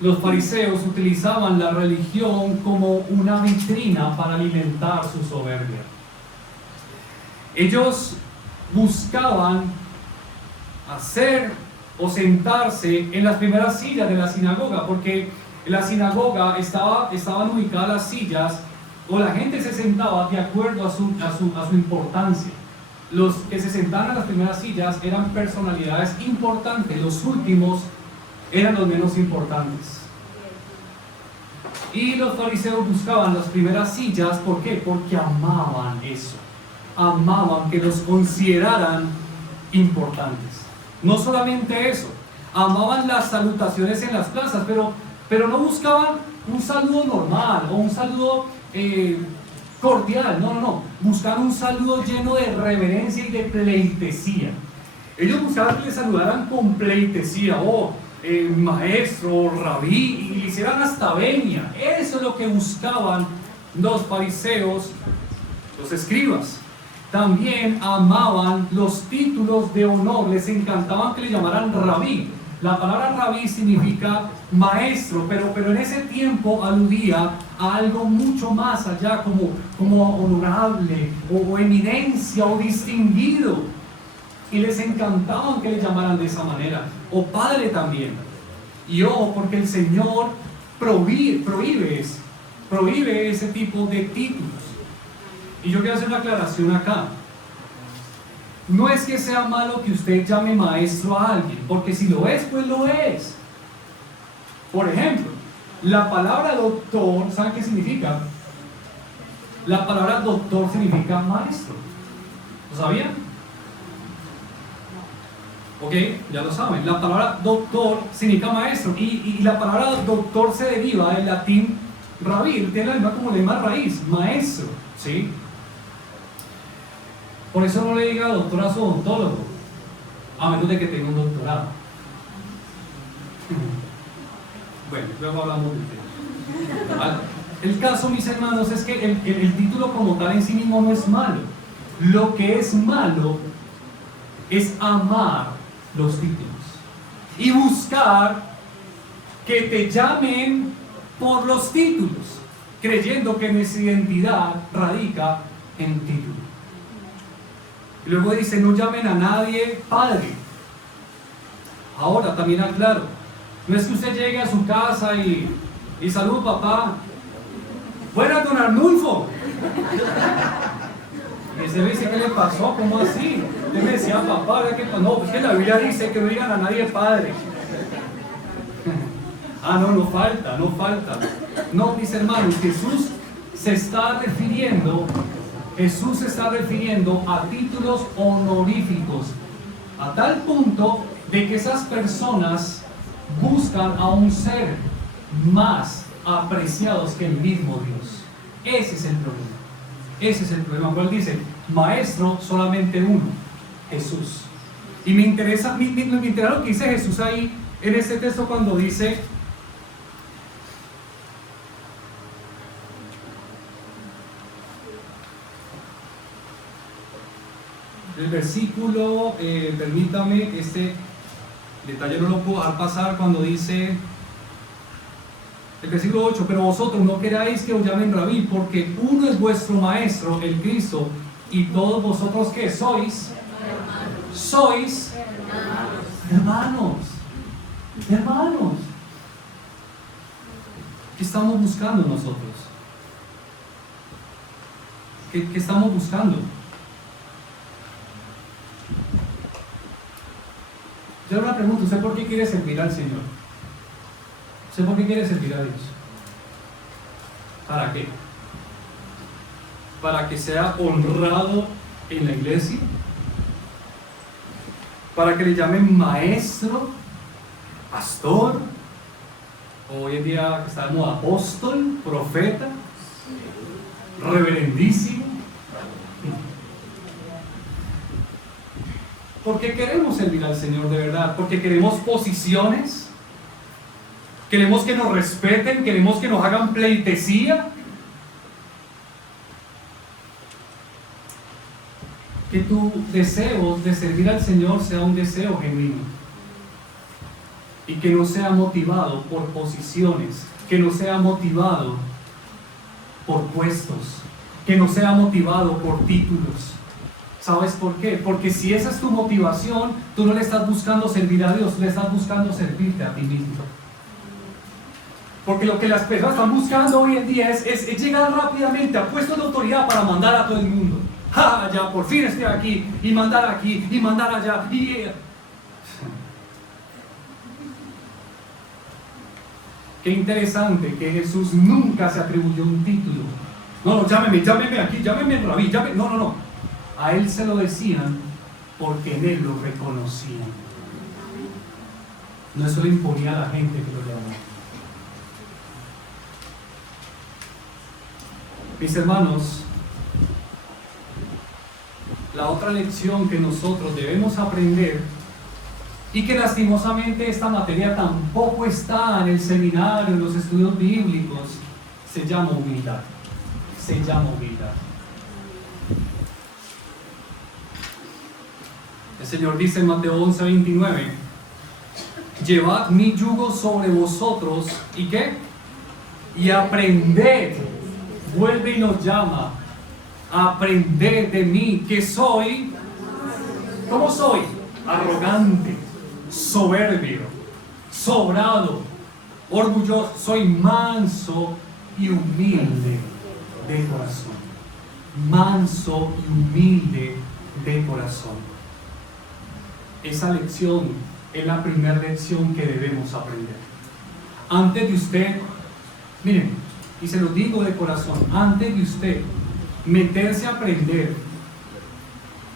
Los fariseos utilizaban la religión como una vitrina para alimentar su soberbia. Ellos buscaban hacer o sentarse en las primeras sillas de la sinagoga, porque en la sinagoga estaban ubicadas las sillas, o la gente se sentaba de acuerdo a su importancia. Los que se sentaban en las primeras sillas eran personalidades importantes, los últimos eran los menos importantes. Y los fariseos buscaban las primeras sillas, ¿por qué? Porque amaban eso, amaban que los consideraran importantes. No solamente eso, amaban las salutaciones en las plazas, pero no buscaban un saludo normal o un saludo cordial, no, buscaban un saludo lleno de reverencia y de pleitesía. Ellos buscaban que les saludaran con pleitesía, maestro, rabí, y le hicieran hasta venia. Eso es lo que buscaban los fariseos, los escribas. También amaban los títulos de honor, les encantaban que le llamaran rabí. La palabra rabí significa maestro, pero en ese tiempo aludía a algo mucho más allá, como honorable, o eminencia, o distinguido. Y les encantaban que le llamaran de esa manera. O padre también. Y porque el Señor prohíbe ese tipo de títulos. Y yo quiero hacer una aclaración acá. No es que sea malo que usted llame maestro a alguien, porque si lo es, pues lo es. Por ejemplo, la palabra doctor, ¿saben qué significa? La palabra doctor significa maestro. ¿Lo sabían? Ok, ya lo saben. La palabra doctor significa maestro, y la palabra doctor se deriva del latín rabí, tiene la misma raíz, maestro, ¿sí? Por eso no le diga doctor a su odontólogo, a menos de que tenga un doctorado. Bueno, luego hablamos del tema. El caso, mis hermanos, es que el título como tal en sí mismo no es malo. Lo que es malo es amar los títulos y buscar que te llamen por los títulos, creyendo que nuestra identidad radica en títulos. Y luego dice, no llamen a nadie padre. Ahora también aclaro, no es que usted llegue a su casa y salude papá, buena don Arnulfo. Y ese le dice, ¿qué le pasó? ¿Cómo así? Usted me decía papá, ¿verdad? No, pues que la Biblia dice que no digan a nadie padre. No falta. No, mis hermanos, Jesús se está refiriendo a títulos honoríficos, a tal punto de que esas personas buscan a un ser más apreciados que el mismo Dios. Ese es el problema. Cuál dice, maestro solamente uno, Jesús. Y me interesa lo que dice Jesús ahí en este texto cuando dice, el versículo, permítame, este detalle no lo puedo dejar pasar, cuando dice, el versículo 8, pero vosotros no queráis que os llamen rabí, porque uno es vuestro maestro, el Cristo, y todos vosotros, ¿qué sois? Sois hermanos. ¿Qué estamos buscando nosotros? ¿Qué estamos buscando? Yo una pregunta, ¿usted por qué quiere servir al Señor? ¿Usted por qué quiere servir a Dios? ¿Para qué? ¿Para que sea honrado en la iglesia? para que le llamen maestro, pastor, o hoy en día que está de moda, apóstol, profeta, reverendísimo. Porque queremos servir al Señor de verdad, porque queremos posiciones, queremos que nos respeten, queremos que nos hagan pleitesía. Que tu deseo de servir al Señor sea un deseo genuino y que no sea motivado por posiciones, que no sea motivado por puestos, que no sea motivado por títulos. ¿Sabes por qué? Porque si esa es tu motivación, tú no le estás buscando servir a Dios, le estás buscando servirte a ti mismo. Porque lo que las personas están buscando hoy en día es llegar rápidamente a puestos de autoridad para mandar a todo el mundo. ¡Ja! Ya por fin estoy aquí, y mandar allá, Qué interesante que Jesús nunca se atribuyó un título. No, llámeme aquí, llámeme el rabí, no. A él se lo decían porque en él lo reconocían. No eso le imponía a la gente que lo llamaba. Mis hermanos, la otra lección que nosotros debemos aprender, y que lastimosamente esta materia tampoco está en el seminario, en los estudios bíblicos, se llama humildad. El Señor dice en Mateo 11:29, llevad mi yugo sobre vosotros, ¿y qué? Y aprended. Vuelve y nos llama, aprended de mí, que soy, ¿cómo soy? Arrogante, soberbio, sobrado, orgulloso, soy manso y humilde de corazón. Manso y humilde de corazón. Esa lección es la primera lección que debemos aprender. Antes de usted, miren, y se lo digo de corazón, antes de usted meterse a aprender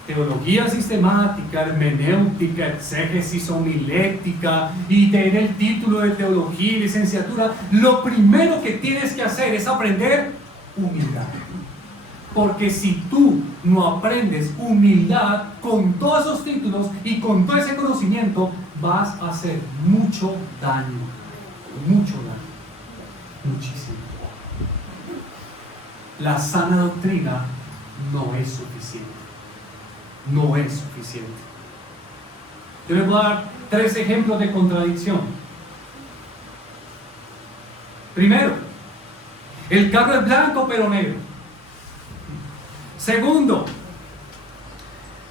teología sistemática, hermenéutica, exégesis homilética y tener el título de teología y licenciatura, lo primero que tienes que hacer es aprender humildad. Porque si tú no aprendes humildad con todos esos títulos y con todo ese conocimiento, vas a hacer mucho daño, muchísimo. La sana doctrina no es suficiente. Yo les voy a dar 3 ejemplos de contradicción. Primero, el carro es blanco pero negro. Segundo,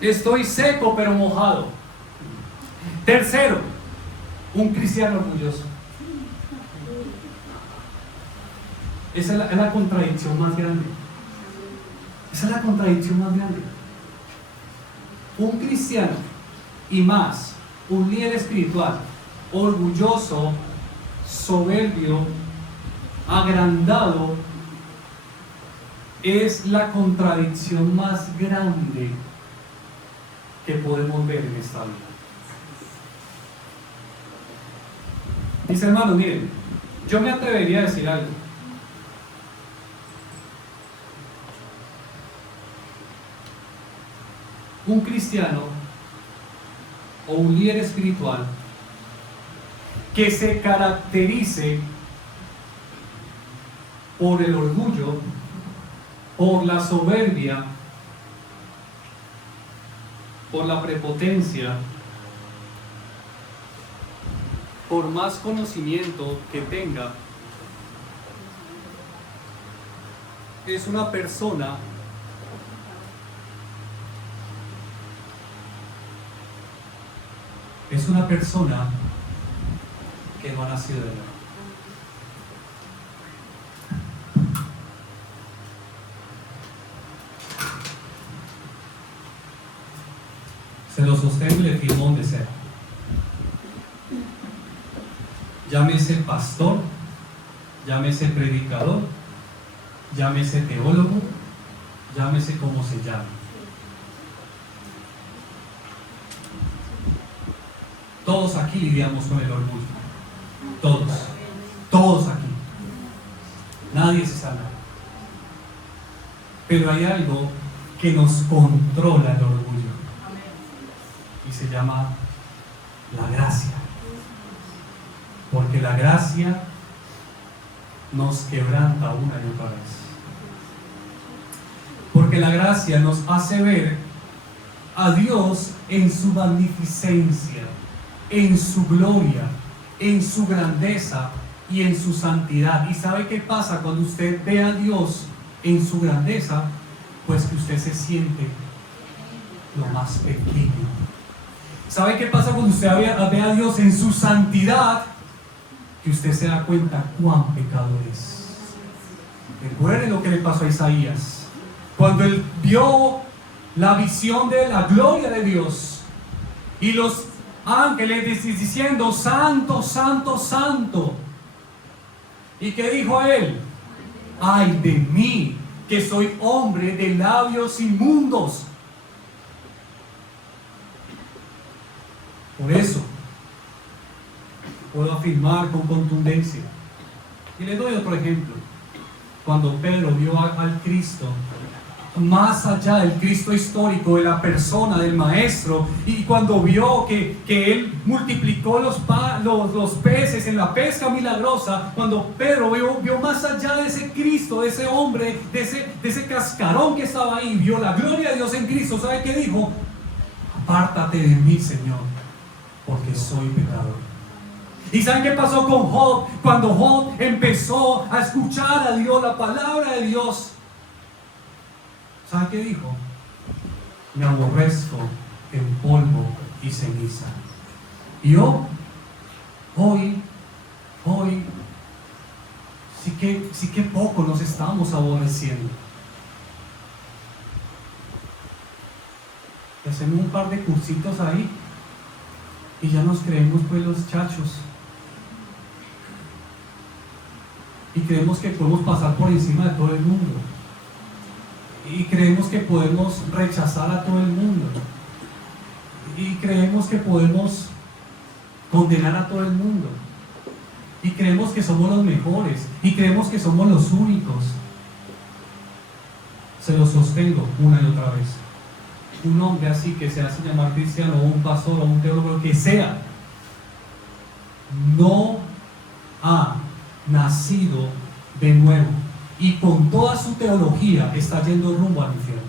estoy seco pero mojado. Tercero, un cristiano orgulloso. Esa es la contradicción más grande. Un cristiano y más, un líder espiritual, orgulloso, soberbio, agrandado, es la contradicción más grande que podemos ver en esta vida. Mis hermanos, miren, yo me atrevería a decir algo. Un cristiano o un líder espiritual que se caracterice por el orgullo, por la soberbia, por la prepotencia, por más conocimiento que tenga, es una persona que no ha nacido de nuevo. Se lo sostengo y le firmo donde sea. Llámese pastor, llámese predicador, llámese teólogo, llámese como se llame. Todos aquí lidiamos con el orgullo. Todos. Todos aquí. Nadie se salva. Pero hay algo que nos controla el orgullo. Y se llama la gracia. Porque la gracia nos quebranta una y otra vez. Porque la gracia nos hace ver a Dios en su magnificencia, en su gloria, en su grandeza y en su santidad. ¿Y sabe qué pasa cuando usted ve a Dios en su grandeza? Pues que usted se siente lo más pequeño. ¿Sabe qué pasa cuando usted ve a Dios en su santidad? Que usted se da cuenta cuán pecador es. Recuerden lo que le pasó a Isaías. Cuando él vio la visión de la gloria de Dios y los ángeles diciendo: santo, santo, santo. ¿Y qué dijo él? Ay de mí, que soy hombre de labios inmundos. Por eso puedo afirmar con contundencia. Y le doy otro ejemplo. Cuando Pedro vio al Cristo, más allá del Cristo histórico, de la persona del Maestro, y cuando vio que Él multiplicó los peces en la pesca milagrosa, cuando Pedro vio más allá de ese Cristo, de ese hombre, de ese cascarón que estaba ahí, vio la gloria de Dios en Cristo, ¿sabe qué dijo? Apártate de mí, Señor, porque soy pecador. ¿Y saben qué pasó con Job? Cuando Job empezó a escuchar a Dios, la palabra de Dios, ¿saben qué dijo? Me aborrezco en polvo y ceniza. Y yo, hoy, sí que poco nos estamos aborreciendo. Y hacemos un par de cursitos ahí y ya nos creemos pues los chachos. Y creemos que podemos pasar por encima de todo el mundo. Y creemos que podemos rechazar a todo el mundo. Y creemos que podemos condenar a todo el mundo. Y creemos que somos los mejores. Y creemos que somos los únicos. Se lo sostengo una y otra vez. Un hombre así que se hace llamar cristiano, o un pastor, o un teólogo, lo que sea, no ha nacido de nuevo, y con toda su teología está yendo rumbo al infierno.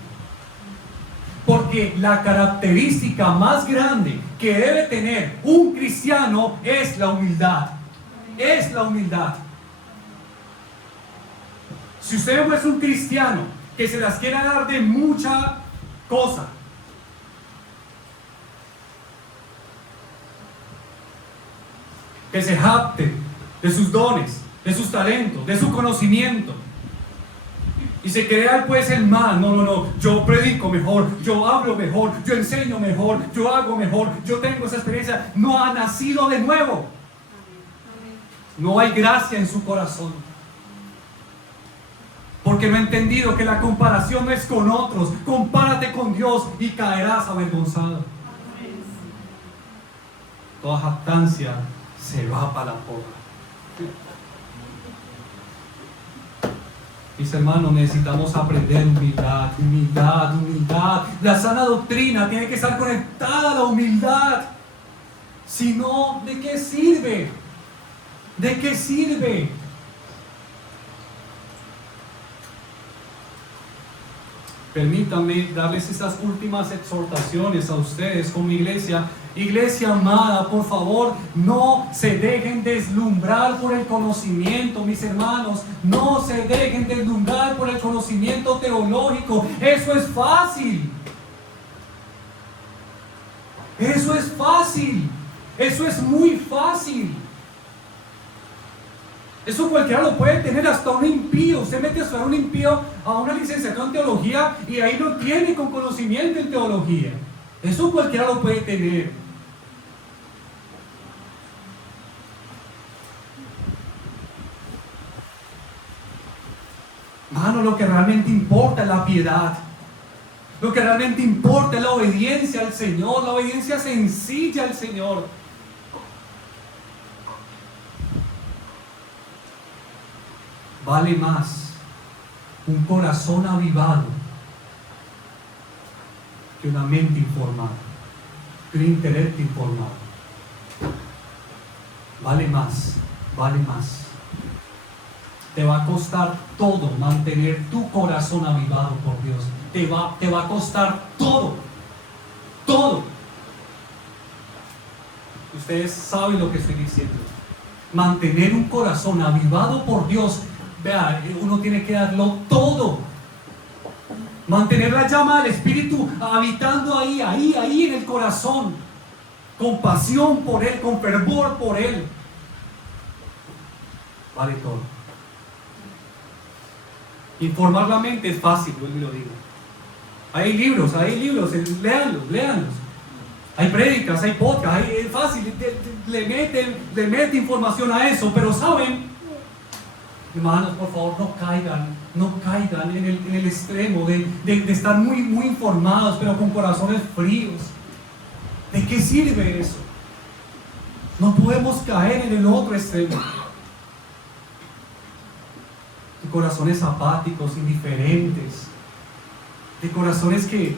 Porque la característica más grande que debe tener un cristiano es la humildad. Es la humildad. Si usted no es un cristiano que se las quiera dar de mucha cosa, que se jacte de sus dones, de sus talentos, de su conocimiento, y se crea pues el mal, no, yo predico mejor, yo hablo mejor, yo enseño mejor, yo hago mejor, yo tengo esa experiencia, no ha nacido de nuevo. No hay gracia en su corazón, porque no ha entendido que la comparación no es con otros. Compárate con Dios y caerás avergonzado. Toda jactancia se va para la porra. Mis hermanos, necesitamos aprender humildad. La sana doctrina tiene que estar conectada a la humildad. Si no, ¿de qué sirve? ¿De qué sirve? Permítanme darles estas últimas exhortaciones a ustedes como iglesia. Iglesia amada, por favor, no se dejen deslumbrar por el conocimiento, mis hermanos. No se dejen deslumbrar por el conocimiento teológico. Eso es fácil. Eso es fácil. Eso es muy fácil. Eso cualquiera lo puede tener, hasta un impío. Usted mete a estudiar un impío a una licenciatura en teología y ahí lo tiene con conocimiento en teología. Eso cualquiera lo puede tener. Mano, lo que realmente importa es la piedad. Lo que realmente importa es la obediencia al Señor, la obediencia sencilla al Señor. Vale más un corazón avivado que una mente informada, que un intelecto informado. Vale más, vale más. Te va a costar todo mantener tu corazón avivado por Dios. Te va a costar todo, todo. Ustedes saben lo que estoy diciendo. Mantener un corazón avivado por Dios, vea, uno tiene que darlo todo. Mantener la llama del Espíritu habitando ahí en el corazón, con pasión por Él, con fervor por Él. Vale todo. Informar la mente es fácil, yo lo digo. Hay libros, léanlos. Hay prédicas, hay podcasts, es fácil, le mete información a eso, pero saben, hermanos, por favor, no caigan en el extremo de estar muy informados, pero con corazones fríos. ¿De qué sirve eso? No podemos caer en el otro extremo. De corazones apáticos, indiferentes, de corazones que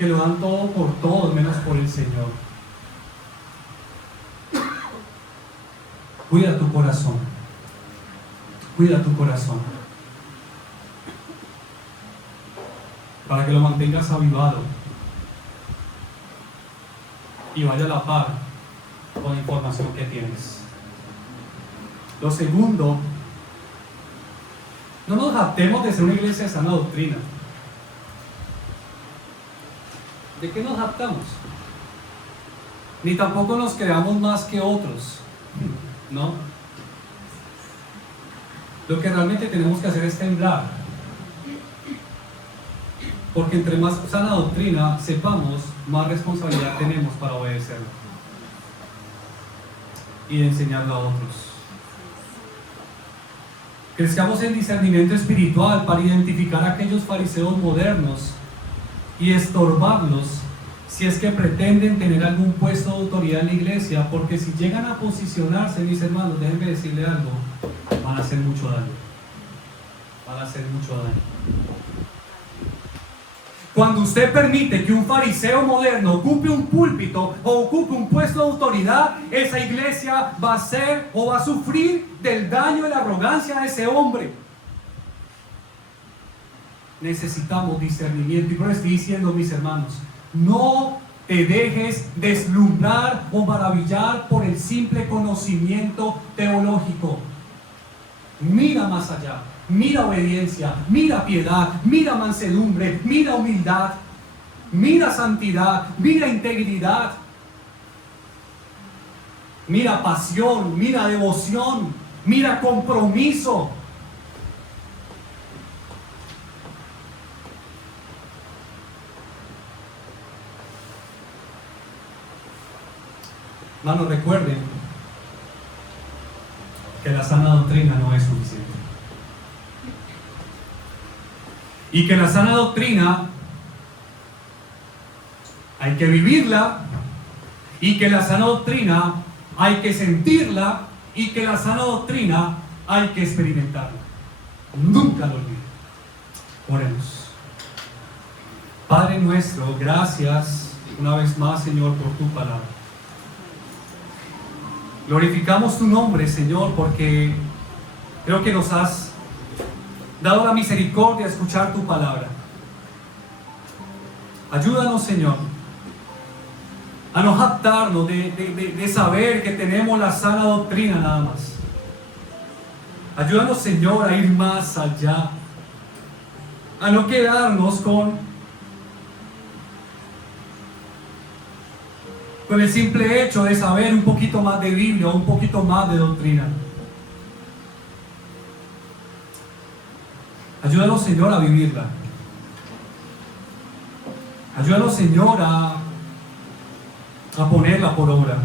lo dan todo por todos menos por el Señor. Cuida tu corazón. Cuida tu corazón. Para que lo mantengas avivado y vaya a la par con la información que tienes. Lo segundo, no nos jactemos de ser una iglesia de sana doctrina. ¿De qué nos jactamos? Ni tampoco nos creamos más que otros, ¿no? Lo que realmente tenemos que hacer es temblar, porque entre más sana doctrina sepamos, más responsabilidad tenemos para obedecerla y de enseñarla a otros. Crezcamos en discernimiento espiritual para identificar a aquellos fariseos modernos y estorbarlos si es que pretenden tener algún puesto de autoridad en la iglesia, porque si llegan a posicionarse, mis hermanos, déjenme decirle algo, van a hacer mucho daño. Van a hacer mucho daño. Cuando usted permite que un fariseo moderno ocupe un púlpito o ocupe un puesto de autoridad, esa iglesia va a ser o va a sufrir del daño y la arrogancia de ese hombre. Necesitamos discernimiento, y por eso estoy diciendo, mis hermanos, no te dejes deslumbrar o maravillar por el simple conocimiento teológico. Mira más allá. Mira obediencia, mira piedad, mira mansedumbre, mira humildad, mira santidad, mira integridad, mira pasión, mira devoción, mira compromiso. Hermanos, recuerden que la sana doctrina no es suficiente. Y que la sana doctrina hay que vivirla, y que la sana doctrina hay que sentirla, y que la sana doctrina hay que experimentarla. Nunca lo olviden. Oremos. Padre nuestro, gracias una vez más, Señor, por tu palabra. Glorificamos tu nombre, Señor, porque creo que nos has dado la misericordia de escuchar tu palabra. Ayúdanos, Señor, a no jactarnos de saber que tenemos la sana doctrina nada más. Ayúdanos, Señor, a ir más allá, a no quedarnos con el simple hecho de saber un poquito más de Biblia o un poquito más de doctrina. Ayúdanos, Señor, a vivirla. Ayúdanos, Señor, a ponerla por obra.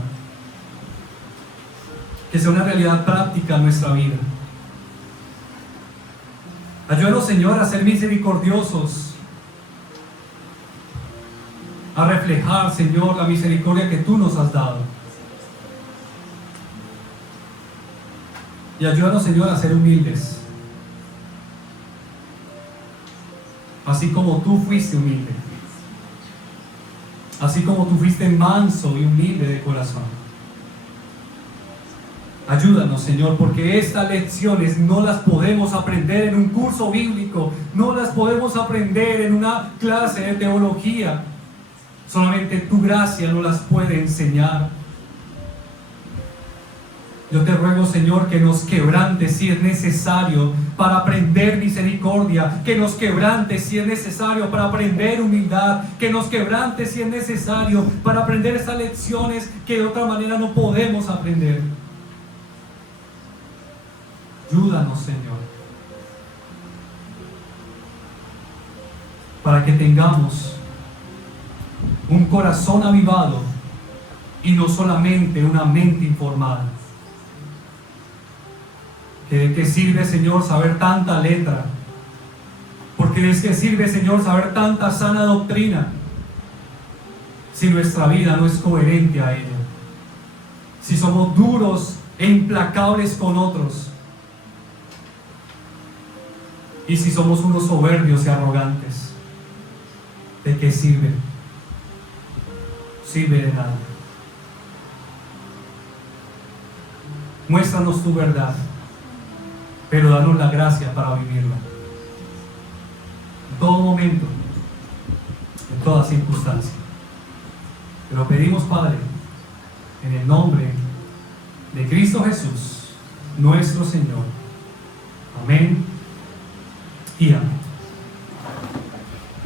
Que sea una realidad práctica en nuestra vida. Ayúdanos, Señor, a ser misericordiosos, a reflejar, Señor, la misericordia que tú nos has dado. Y ayúdanos, Señor, a ser humildes. Así como tú fuiste humilde. Así como tú fuiste manso y humilde de corazón. Ayúdanos, Señor, porque estas lecciones no las podemos aprender en un curso bíblico, no las podemos aprender en una clase de teología. Solamente tu gracia nos las puede enseñar. Yo te ruego, Señor, que nos quebrantes si es necesario para aprender misericordia, que nos quebrantes si es necesario para aprender humildad, que nos quebrantes si es necesario para aprender esas lecciones que de otra manera no podemos aprender. Ayúdanos, Señor, para que tengamos un corazón avivado y no solamente una mente informada. ¿De qué sirve, Señor, saber tanta letra? Porque ¿de qué sirve, Señor, saber tanta sana doctrina si nuestra vida no es coherente a ella? Si somos duros e implacables con otros, y si somos unos soberbios y arrogantes, ¿de qué sirve? Sirve de nada. Muéstranos tu verdad, pero danos la gracia para vivirla. En todo momento, en toda circunstancia. Te lo pedimos, Padre, en el nombre de Cristo Jesús, nuestro Señor. Amén y amén.